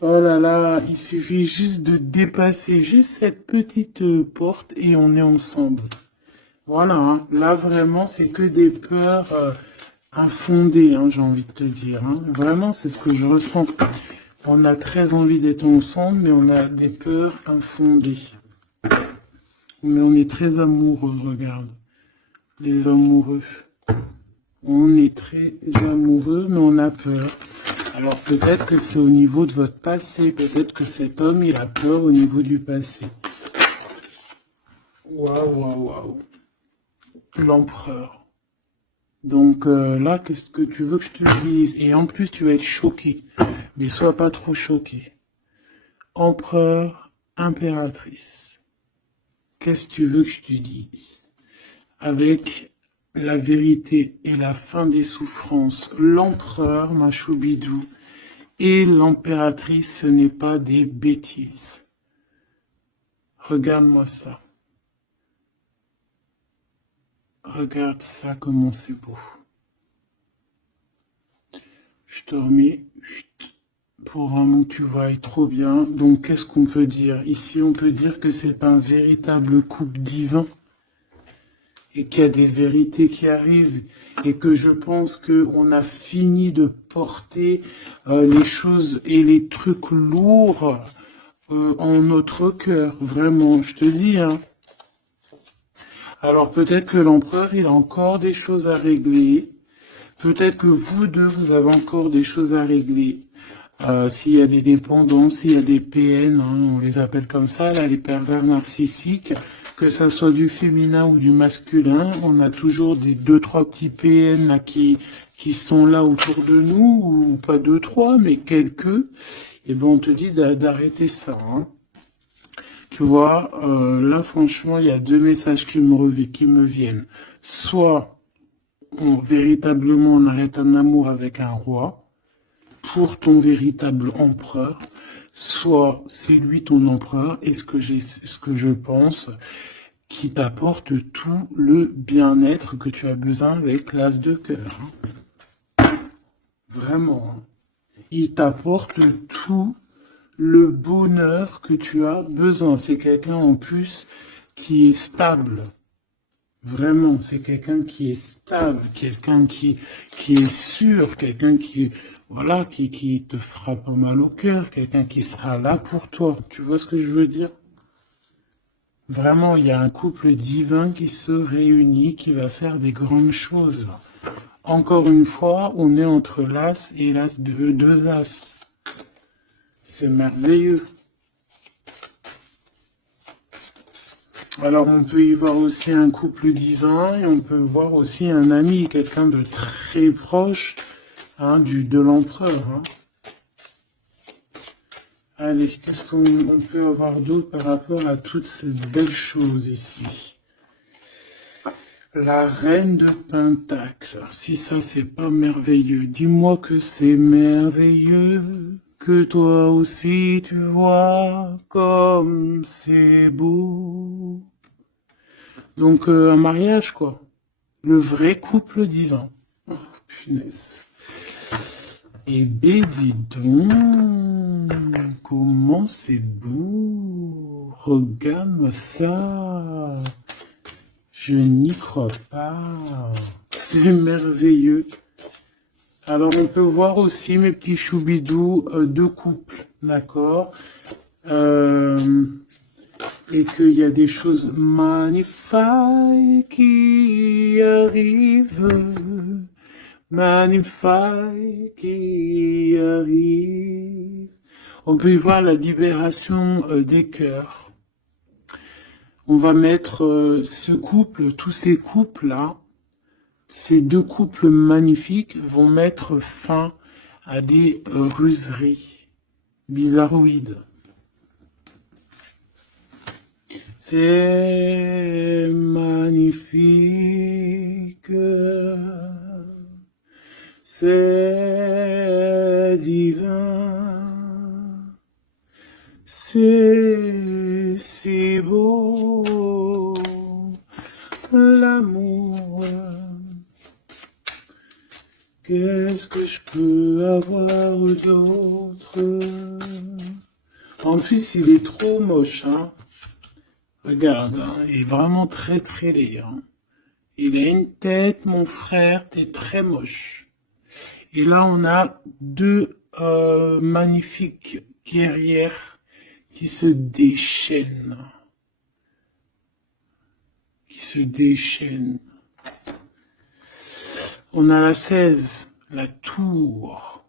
Oh là là, il suffit juste de dépasser juste cette petite porte et on est ensemble. Voilà, hein. Là vraiment c'est que des peurs infondées, hein, j'ai envie de te dire. Hein. Vraiment c'est ce que je ressens. On a très envie d'être ensemble, mais on a des peurs infondées. Mais on est très amoureux, regarde. Les amoureux. On est très amoureux, mais on a peur. Alors peut-être que c'est au niveau de votre passé, peut-être que cet homme, il a peur au niveau du passé. Waouh. L'empereur. Donc là, qu'est-ce que tu veux que je te dise? Et en plus, tu vas être choqué. Mais sois pas trop choqué. Empereur, impératrice. Qu'est-ce que tu veux que je te dise? Avec la vérité et la fin des souffrances, l'empereur, ma choubidou, et l'impératrice, ce n'est pas des bêtises. Regarde-moi ça. Regarde ça, comment c'est beau. Je te remets pour vraiment que tu vois trop bien. Donc, qu'est-ce qu'on peut dire? Ici, on peut dire que c'est un véritable couple divin. Et qu'il y a des vérités qui arrivent et que je pense qu'on a fini de porter les choses et les trucs lourds en notre cœur, vraiment, je te dis. Hein. Alors peut-être que l'empereur, il a encore des choses à régler. Peut-être que vous deux, vous avez encore des choses à régler. S'il y a des dépendances, s'il y a des PN, hein, on les appelle comme ça, là, les pervers narcissiques, que ça soit du féminin ou du masculin, on a toujours des 2-3 petits PN là, qui sont là autour de nous, ou pas 2-3, mais quelques. Et ben on te dit d'arrêter ça. Hein. Tu vois, là franchement, il y a deux messages qui me viennent. Soit véritablement on arrête un amour avec un roi, pour ton véritable empereur, soit c'est lui ton empereur, et ce que je pense, qui t'apporte tout le bien-être que tu as besoin avec l'as de cœur. Vraiment. Hein. Il t'apporte tout le bonheur que tu as besoin. C'est quelqu'un en plus qui est stable. Vraiment, c'est quelqu'un qui est stable, quelqu'un qui est sûr, quelqu'un qui, voilà, qui te fera pas mal au cœur, quelqu'un qui sera là pour toi. Tu vois ce que je veux dire? Vraiment, il y a un couple divin qui se réunit, qui va faire des grandes choses. Encore une fois, on est entre l'as et l'as de deux as. C'est merveilleux. Alors on peut y voir aussi un couple divin et on peut voir aussi un ami, quelqu'un de très proche hein, de l'empereur. Hein. Allez, qu'est-ce qu'on peut avoir d'autre par rapport à toutes ces belles choses ici? La reine de Pentacle. Si ça c'est pas merveilleux, dis-moi que c'est merveilleux. Que toi aussi tu vois comme c'est beau. Donc un mariage quoi. Le vrai couple divin. Oh, punaise. Et ben dis donc, comment c'est beau. Regarde-moi ça. Je n'y crois pas. C'est merveilleux. Alors on peut voir aussi mes petits choubidous deux couples, d'accord et qu'il y a des choses magnifiques qui arrivent, magnifiques qui arrivent. On peut y voir la libération des cœurs. On va mettre ce couple, tous ces couples-là, ces deux couples magnifiques vont mettre fin à des ruseries bizarroïdes. C'est magnifique, c'est divin, c'est si beau, l'amour. Qu'est-ce que je peux avoir d'autre? En plus, il est trop moche, hein. Regarde, hein, il est vraiment très très laid. Hein. Il a une tête, mon frère, t'es très moche. Et là, on a deux magnifiques guerrières qui se déchaînent. On a la 16, la tour.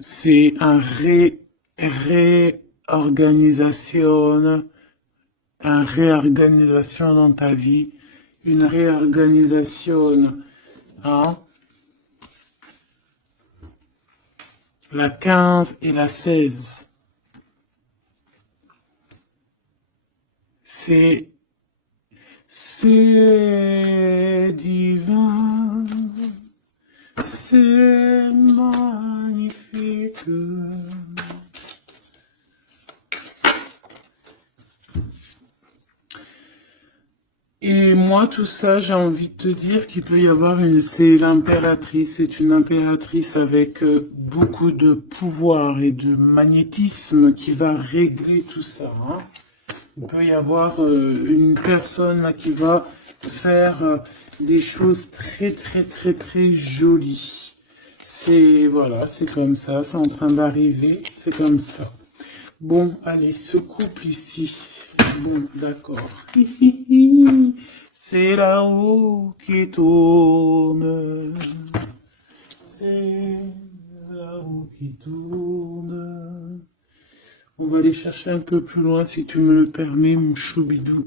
C'est un réorganisation dans ta vie, une réorganisation, hein. La 15 et la 16. C'est divin, c'est magnifique. Et moi, tout ça, j'ai envie de te dire qu'il peut y avoir c'est l'impératrice, c'est une impératrice avec beaucoup de pouvoir et de magnétisme qui va régler tout ça. Hein. Il peut y avoir une personne là, qui va faire des choses très très très très jolies. C'est voilà, c'est comme ça, c'est en train d'arriver, c'est comme ça. Bon, allez, ce couple ici. Bon, d'accord. C'est là-haut qui tourne. C'est là-haut qui tourne. On va aller chercher un peu plus loin, si tu me le permets, mon choubidou.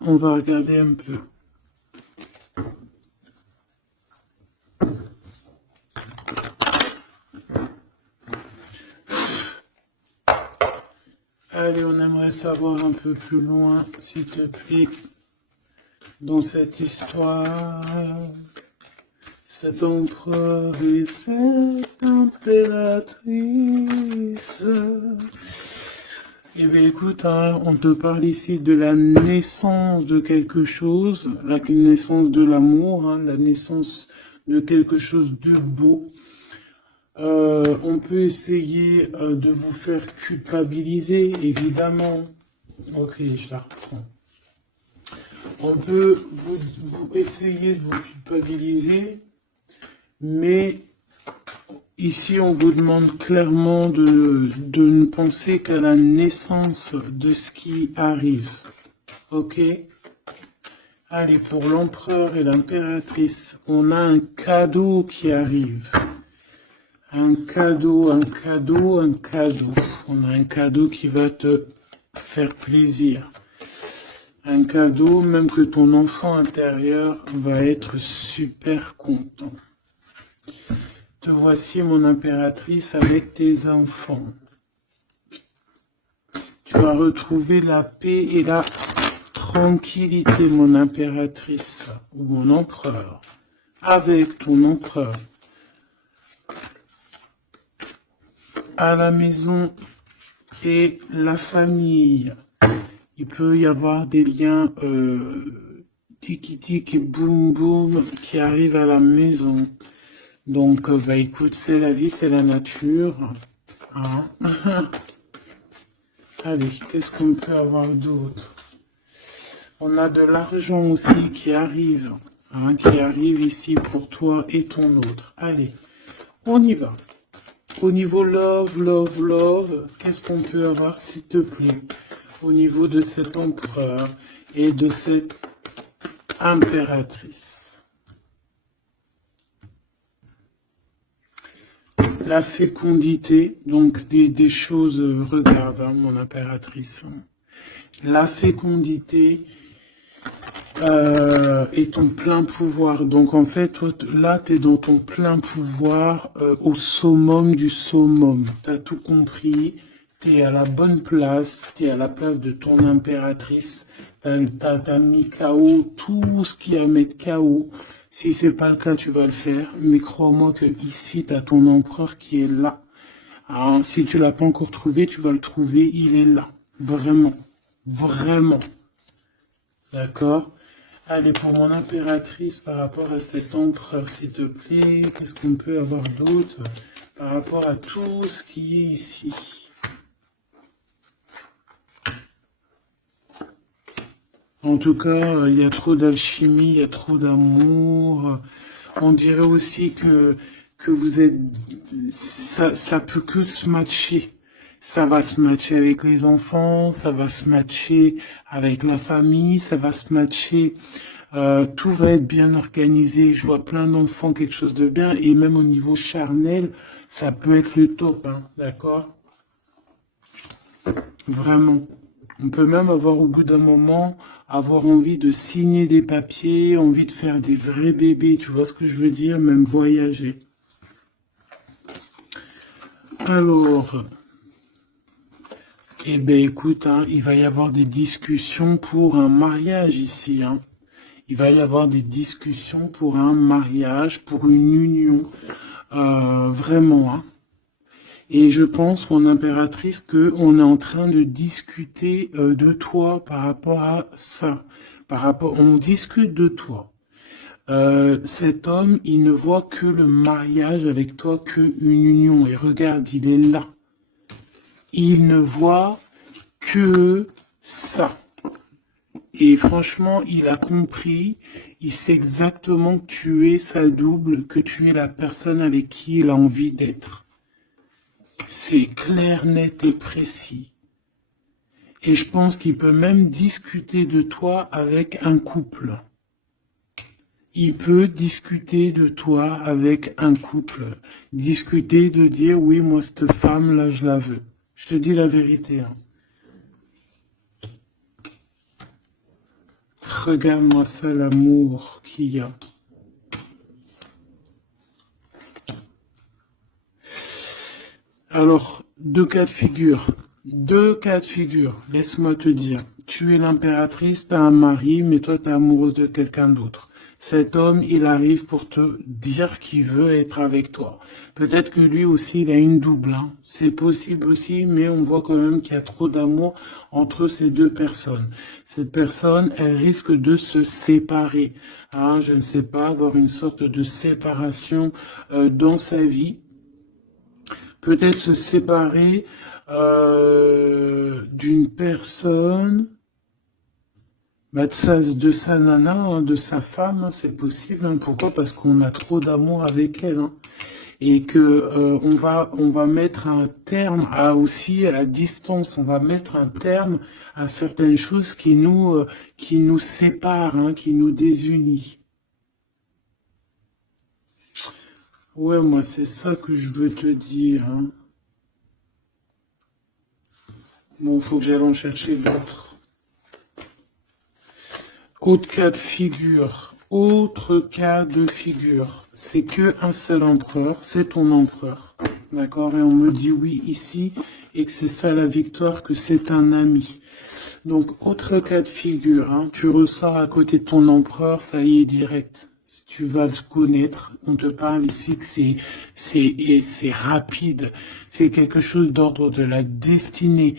On va regarder un peu. Allez, on aimerait savoir un peu plus loin, s'il te plaît, dans cette histoire. Cet empereur et cette impératrice. Eh bien, écoute, hein, on te parle ici de la naissance de quelque chose, la naissance de l'amour, hein, la naissance de quelque chose de beau. On peut essayer de vous faire culpabiliser, évidemment. Ok, je la reprends. On peut vous essayer de vous culpabiliser, mais ici on vous demande clairement de ne penser qu'à la naissance de ce qui arrive. Ok? Allez, pour l'empereur et l'impératrice, on a un cadeau qui arrive. Un cadeau, un cadeau, un cadeau. On a un cadeau qui va te faire plaisir. Un cadeau, même que ton enfant intérieur va être super content. Te voici, mon impératrice, avec tes enfants. Tu vas retrouver la paix et la tranquillité, mon impératrice, ou mon empereur, avec ton empereur. À la maison et la famille. Il peut y avoir des liens tiki-tiki, boum boum qui arrivent à la maison. Donc, bah écoute, c'est la vie, c'est la nature. Hein. Allez, qu'est-ce qu'on peut avoir d'autre? On a de l'argent aussi qui arrive. Hein, qui arrive ici pour toi et ton autre. Allez, on y va. Au niveau love, love, love, qu'est-ce qu'on peut avoir, s'il te plaît? Au niveau de cet empereur et de cette impératrice. La fécondité, donc des choses, regarde, hein, mon impératrice. La fécondité et ton plein pouvoir. Donc en fait, toi, là, tu es dans ton plein pouvoir au summum du summum. Tu as tout compris. Tu es à la bonne place, tu es à la place de ton impératrice, t'as mis KO tout ce qui est à mettre KO. Si c'est pas le cas, tu vas le faire, mais crois-moi que ici, tu as ton empereur qui est là. Alors, si tu l'as pas encore trouvé, tu vas le trouver, il est là. Vraiment. Vraiment. D'accord? Allez, pour mon impératrice, par rapport à cet empereur, s'il te plaît, qu'est-ce qu'on peut avoir d'autre par rapport à tout ce qui est ici? En tout cas, il y a trop d'alchimie, il y a trop d'amour. On dirait aussi que vous êtes... Ça peut que se matcher. Ça va se matcher avec les enfants, ça va se matcher avec la famille, ça va se matcher... tout va être bien organisé. Je vois plein d'enfants, quelque chose de bien. Et même au niveau charnel, ça peut être le top, hein, d'accord? Vraiment. On peut même avoir au bout d'un moment, avoir envie de signer des papiers, envie de faire des vrais bébés, tu vois ce que je veux dire, même voyager. Alors, eh ben écoute, hein, il va y avoir des discussions pour un mariage ici, hein. Il va y avoir des discussions pour un mariage, pour une union, vraiment, hein. Et je pense, mon impératrice, qu'on est en train de discuter de toi par rapport à ça. On discute de toi. Cet homme, il ne voit que le mariage avec toi, qu'une union. Et regarde, il est là. Il ne voit que ça. Et franchement, il a compris, il sait exactement que tu es sa double, que tu es la personne avec qui il a envie d'être. C'est clair, net et précis. Et je pense qu'il peut même discuter de toi avec un couple. Il peut discuter de toi avec un couple. Discuter de dire, oui, moi, cette femme-là, je la veux. Je te dis la vérité. Hein. Regarde-moi ça, l'amour qu'il y a. Alors, deux cas de figure. Deux cas de figure. Laisse-moi te dire. Tu es l'impératrice, t'as un mari, mais toi, t'es amoureuse de quelqu'un d'autre. Cet homme, il arrive pour te dire qu'il veut être avec toi. Peut-être que lui aussi, il a une double. Hein. C'est possible aussi, mais on voit quand même qu'il y a trop d'amour entre ces deux personnes. Cette personne, elle risque de se séparer. Hein, je ne sais pas, avoir une sorte de séparation dans sa vie. Peut-être se séparer d'une personne, bah de sa nana, hein, de sa femme, hein, c'est possible. Hein. Pourquoi? Parce qu'on a trop d'amour avec elle. Hein. Et que on va mettre un terme à aussi à la distance. On va mettre un terme à certaines choses qui nous séparent, hein, qui nous désunissent. Ouais, moi, c'est ça que je veux te dire. Hein. Bon, faut que j'aille en chercher d'autres. Autre cas de figure. Autre cas de figure. C'est que un seul empereur, c'est ton empereur. D'accord? Et on me dit oui ici, et que c'est ça la victoire, que c'est un ami. Donc, autre cas de figure, hein, tu ressors à côté de ton empereur, ça y est, direct. Si tu vas le connaître, on te parle ici que c'est rapide, c'est quelque chose d'ordre de la destinée.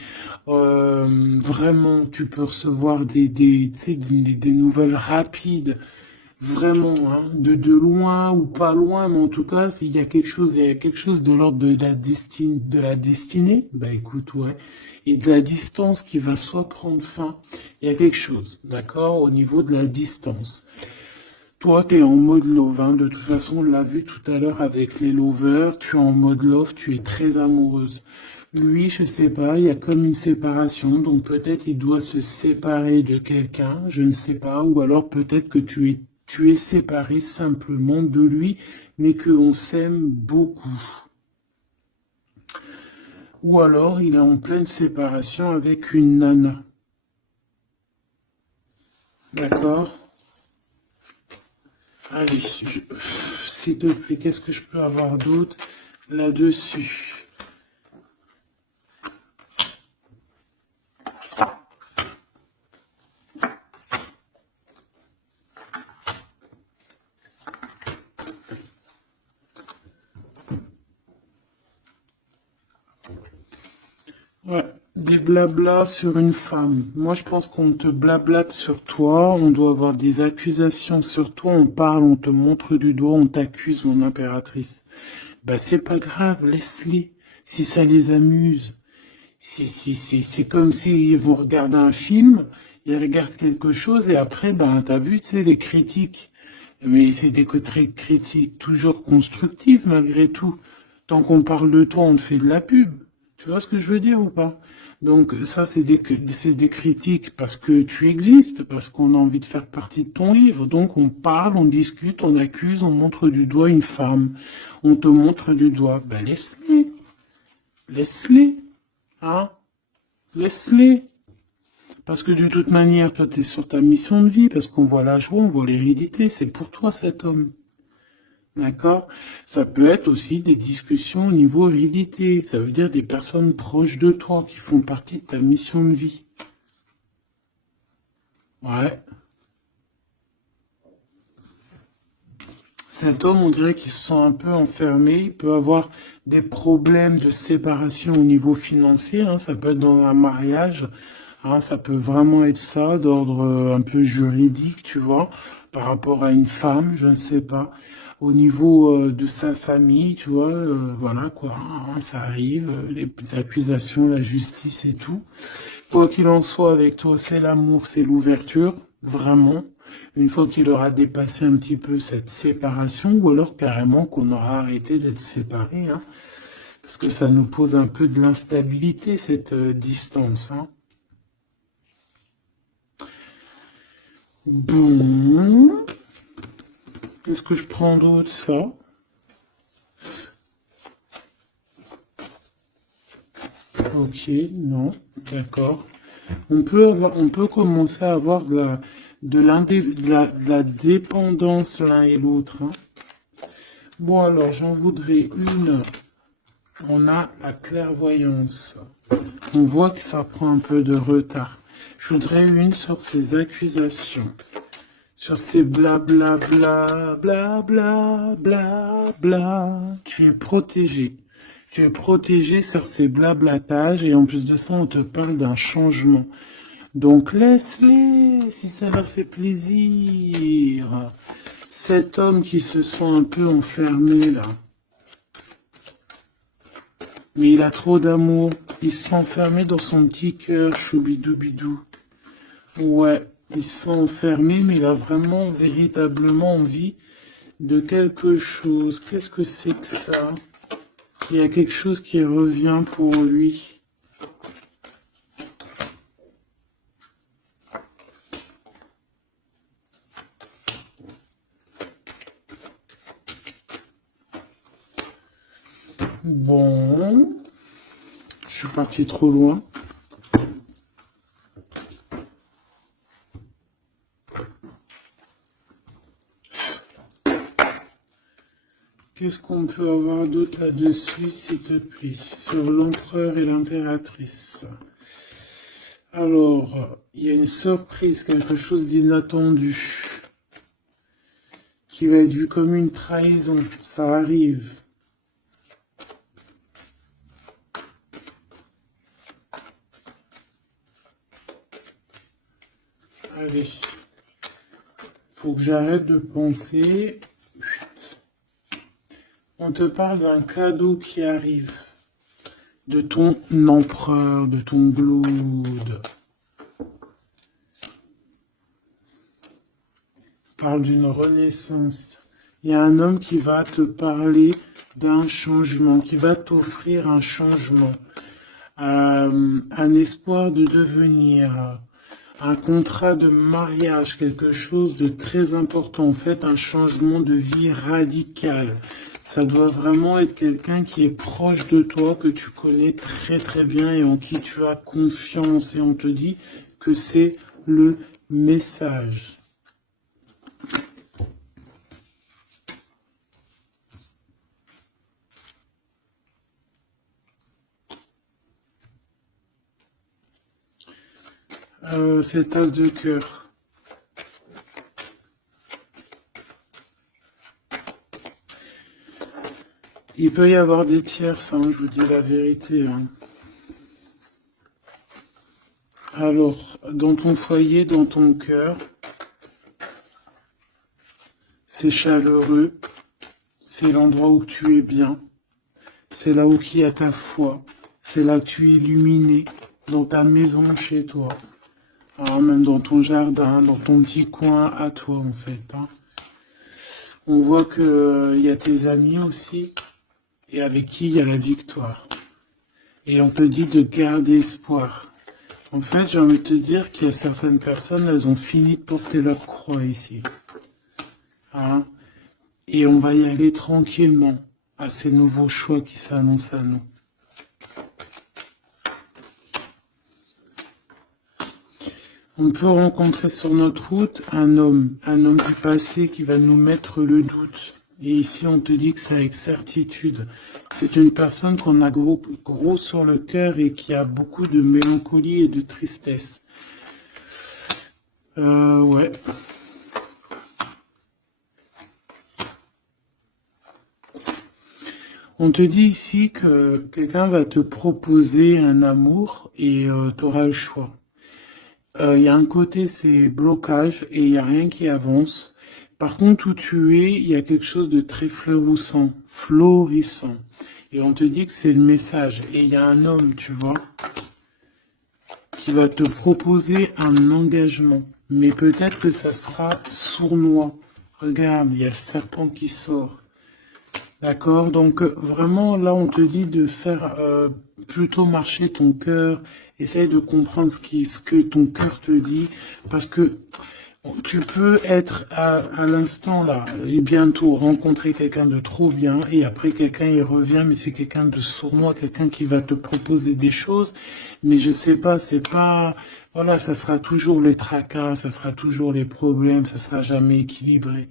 Vraiment, tu peux recevoir tu sais, des nouvelles rapides, vraiment, hein, de loin ou pas loin, mais en tout cas, il y a quelque chose de l'ordre de la destinée, bah écoute, ouais, et de la distance qui va soit prendre fin, il y a quelque chose, d'accord, au niveau de la distance. Toi, tu es en mode love, hein. De toute façon, on l'a vu tout à l'heure avec les lovers, tu es en mode love, tu es très amoureuse. Lui, je sais pas, il y a comme une séparation, donc peut-être il doit se séparer de quelqu'un, je ne sais pas, ou alors peut-être que tu es séparé simplement de lui, mais qu'on s'aime beaucoup. Ou alors il est en pleine séparation avec une nana. D'accord? Allez, s'il te plaît, qu'est-ce que je peux avoir d'autre là-dessus? Ouais, des blablas sur une femme. Moi, je pense qu'on te blablate sur toi, on doit avoir des accusations sur toi, on parle, on te montre du doigt, on t'accuse, mon impératrice. Bah, c'est pas grave, laisse-les, si ça les amuse. C'est comme si vous regardez un film, ils regardent quelque chose et après, ben, t'as vu, tu sais, les critiques. Mais c'est des côtés critiques toujours constructives malgré tout. Tant qu'on parle de toi, on te fait de la pub. Tu vois ce que je veux dire ou pas? Donc ça, c'est des critiques parce que tu existes, parce qu'on a envie de faire partie de ton livre. Donc on parle, on discute, on accuse, on montre du doigt une femme. On te montre du doigt. Ben laisse-les. Laisse-les. Hein? Laisse-les. Parce que de toute manière, toi, tu es sur ta mission de vie, parce qu'on voit la joie, on voit l'hérédité, c'est pour toi cet homme. D'accord? Ça peut être aussi des discussions au niveau hérédité. Ça veut dire des personnes proches de toi qui font partie de ta mission de vie. Ouais. Cet homme, on dirait qu'il se sent un peu enfermé. Il peut avoir des problèmes de séparation au niveau financier. Hein. Ça peut être dans un mariage. Hein. Ça peut vraiment être ça, d'ordre un peu juridique, tu vois, par rapport à une femme, je ne sais pas. Au niveau de sa famille, tu vois, voilà quoi. Hein, ça arrive, les accusations, la justice et tout. Quoi qu'il en soit, avec toi, c'est l'amour, c'est l'ouverture, vraiment. Une fois qu'il aura dépassé un petit peu cette séparation, ou alors carrément qu'on aura arrêté d'être séparés, hein. Parce que ça nous pose un peu de l'instabilité, cette distance. Hein. Bon. Qu'est-ce que je prends d'autre, ça? Ok, non, d'accord. On peut commencer à avoir de la dépendance l'un et l'autre. Hein. Bon, alors, j'en voudrais une. On a la clairvoyance. On voit que ça prend un peu de retard. Je voudrais une sur ces accusations. Sur ces blabla, bla, bla, bla, bla, bla. Tu es protégé. Tu es protégé sur ces blablatages et en plus de ça, on te parle d'un changement. Donc laisse-les si ça leur fait plaisir. Cet homme qui se sent un peu enfermé là. Mais il a trop d'amour. Il se sent enfermé dans son petit cœur, choubidoubidou. Ouais, il se sent enfermé, mais il a vraiment, véritablement envie de quelque chose. Qu'est-ce que c'est que ça? Il y a quelque chose qui revient pour lui. Bon, je suis parti trop loin. Qu'est-ce qu'on peut avoir d'autre là-dessus, s'il te plaît, sur l'empereur et l'impératrice? Alors, il y a une surprise, quelque chose d'inattendu, qui va être vu comme une trahison. Ça arrive. Allez, faut que j'arrête de penser. On te parle d'un cadeau qui arrive, de ton empereur, de ton blood. On parle d'une renaissance. Il y a un homme qui va te parler d'un changement, qui va t'offrir un changement, un espoir de devenir, un contrat de mariage, quelque chose de très important, en fait, un changement de vie radical. Ça doit vraiment être quelqu'un qui est proche de toi, que tu connais très très bien et en qui tu as confiance. Et on te dit que c'est le message. Cette as de cœur. Il peut y avoir des tierces, hein, je vous dis la vérité. Hein. Alors, dans ton foyer, dans ton cœur, c'est chaleureux, c'est l'endroit où tu es bien, c'est là où il y a ta foi, c'est là que tu es illuminé, dans ta maison, chez toi. Alors, même dans ton jardin, dans ton petit coin à toi, en fait. Hein. On voit que y a tes amis aussi, et avec qui il y a la victoire. Et on te dit de garder espoir. En fait, j'ai envie de te dire qu'il y a certaines personnes, elles ont fini de porter leur croix ici. Hein? Et on va y aller tranquillement à ces nouveaux choix qui s'annoncent à nous. On peut rencontrer sur notre route un homme du passé qui va nous mettre le doute. Et ici, on te dit que c'est avec certitude. C'est une personne qu'on a gros sur le cœur et qui a beaucoup de mélancolie et de tristesse. Ouais. On te dit ici que quelqu'un va te proposer un amour et tu auras le choix. Il y a un côté, c'est blocage et il n'y a rien qui avance. Par contre, où tu es, il y a quelque chose de très florissant. Et on te dit que c'est le message. Et il y a un homme, tu vois, qui va te proposer un engagement. Mais peut-être que ça sera sournois. Regarde, il y a le serpent qui sort. D'accord? Donc vraiment là on te dit de faire plutôt marcher ton cœur, essaye de comprendre ce que ton cœur te dit, parce que tu peux être à l'instant là et bientôt rencontrer quelqu'un de trop bien et après quelqu'un il revient mais c'est quelqu'un de sournois, quelqu'un qui va te proposer des choses, mais je sais pas, c'est pas, voilà, ça sera toujours les tracas, ça sera toujours les problèmes, ça sera jamais équilibré.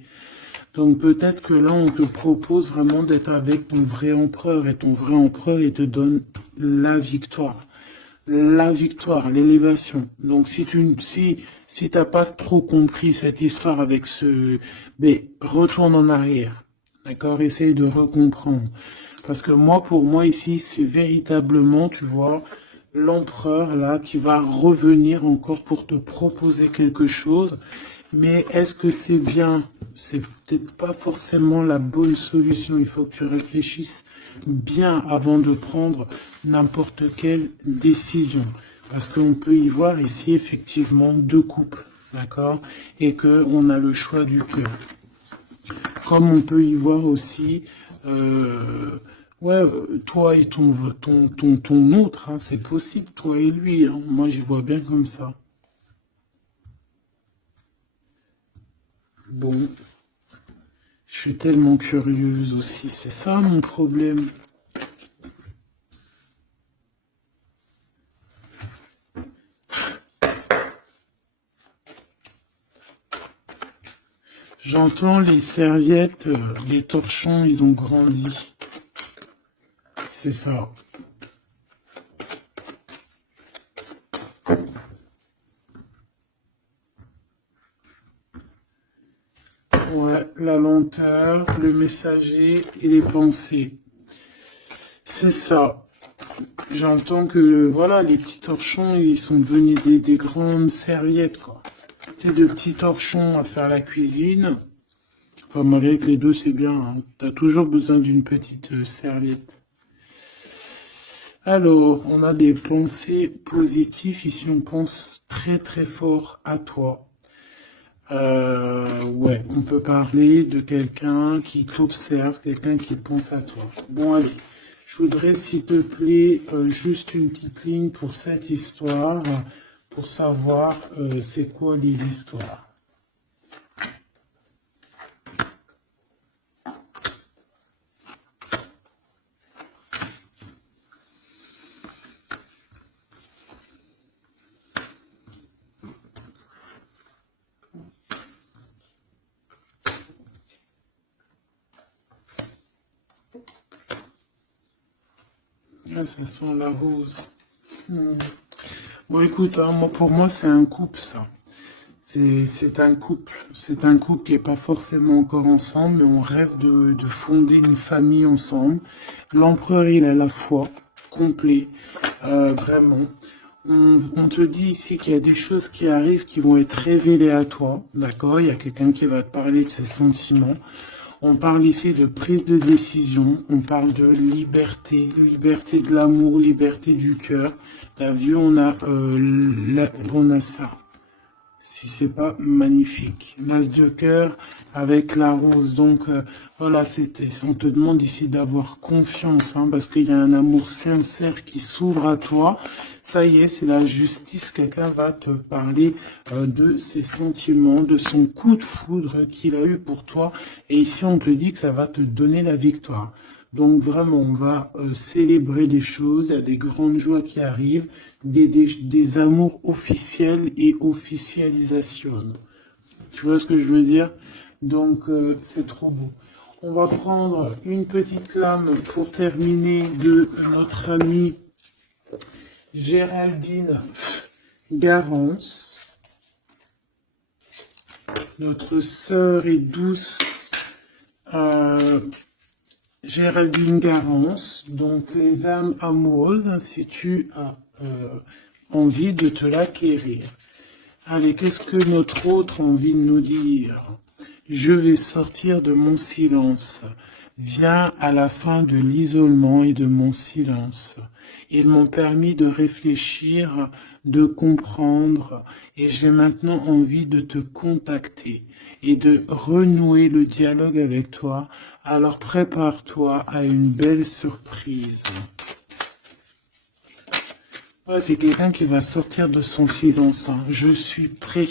Donc peut-être que là, on te propose vraiment d'être avec ton vrai empereur et ton vrai empereur, il te donne la victoire, l'élévation. Donc si t'as pas trop compris cette histoire avec mais retourne en arrière, d'accord, essaye de recomprendre. Parce que moi, pour moi ici, c'est véritablement, tu vois, l'empereur là qui va revenir encore pour te proposer quelque chose. Mais est-ce que c'est bien? C'est peut-être pas forcément la bonne solution. Il faut que tu réfléchisses bien avant de prendre n'importe quelle décision. Parce qu'on peut y voir ici effectivement deux couples, d'accord? Et que on a le choix du cœur. Comme on peut y voir aussi, ouais, toi et ton autre, hein, c'est possible, toi et lui, hein. Moi, j'y vois bien comme ça. Bon, je suis tellement curieuse aussi, c'est ça mon problème. J'entends les serviettes, les torchons, ils ont grandi. C'est ça. Ouais, la lenteur, le messager et les pensées. C'est ça. J'entends que, voilà, les petits torchons, ils sont devenus des grandes serviettes, quoi. C'est de petits torchons à faire la cuisine. Enfin, malgré que les deux, c'est bien, hein. T'as toujours besoin d'une petite serviette. Alors, on a des pensées positives. Ici, on pense très très fort à toi. Ouais, on peut parler de quelqu'un qui t'observe, quelqu'un qui pense à toi. Bon, allez, je voudrais, s'il te plaît, juste une petite ligne pour cette histoire, pour savoir c'est quoi les histoires. Ah, ça sent la rose. Hmm. Bon, écoute, hein, moi, pour moi, c'est un couple, ça. C'est un couple. C'est un couple qui n'est pas forcément encore ensemble, mais on rêve de fonder une famille ensemble. L'empereur, il a la foi, complet, vraiment. On te dit ici qu'il y a des choses qui arrivent qui vont être révélées à toi, d'accord? Il y a quelqu'un qui va te parler de ses sentiments. On parle ici de prise de décision, on parle de liberté, liberté de l'amour, liberté du cœur. T'as vu, on a ça. Si c'est pas magnifique. L'as de cœur avec la rose. Donc voilà, on te demande ici d'avoir confiance, hein, parce qu'il y a un amour sincère qui s'ouvre à toi. Ça y est, c'est la justice. Quelqu'un va te parler de ses sentiments, de son coup de foudre qu'il a eu pour toi. Et ici, on te dit que ça va te donner la victoire. Donc vraiment, on va célébrer des choses, il y a des grandes joies qui arrivent, des amours officiels et officialisation. Tu vois ce que je veux dire? Donc c'est trop beau. On va prendre une petite lame pour terminer de notre amie Géraldine Garance, notre sœur et douce Géraldine Garance, donc les âmes amoureuses, si tu as envie de te l'acquérir. Allez, qu'est-ce que notre autre a envie de nous dire? Je vais sortir de mon silence. vient à la fin de l'isolement et de mon silence. Ils m'ont permis de réfléchir, de comprendre, et j'ai maintenant envie de te contacter et de renouer le dialogue avec toi. Alors prépare-toi à une belle surprise. Ouais, c'est quelqu'un qui va sortir de son silence. Hein. Je suis prêt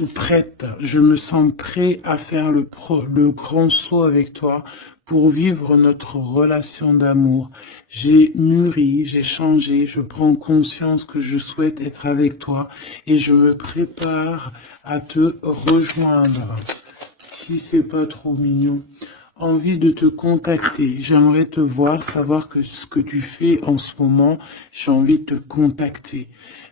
ou prête. Je me sens prêt à faire le grand saut avec toi pour vivre notre relation d'amour. J'ai mûri, j'ai changé, je prends conscience que je souhaite être avec toi et je me prépare à te rejoindre. Si c'est pas trop mignon. Envie de te contacter. J'aimerais te voir, savoir que ce que tu fais en ce moment, j'ai envie de te contacter.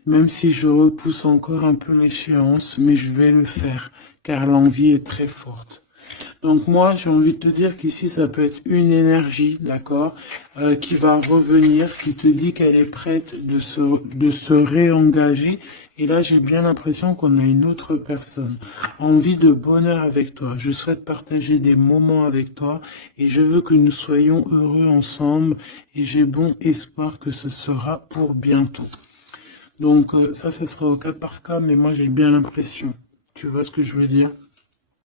Même si je repousse encore un peu l'échéance, mais je vais le faire, car l'envie est très forte. Donc moi, j'ai envie de te dire qu'ici, ça peut être une énergie, d'accord, qui va revenir, qui te dit qu'elle est prête de se réengager. Et là, j'ai bien l'impression qu'on a une autre personne. Envie de bonheur avec toi. Je souhaite partager des moments avec toi et je veux que nous soyons heureux ensemble. Et j'ai bon espoir que ce sera pour bientôt. Donc ça, ce sera au cas par cas, mais moi, j'ai bien l'impression. Tu vois ce que je veux dire ?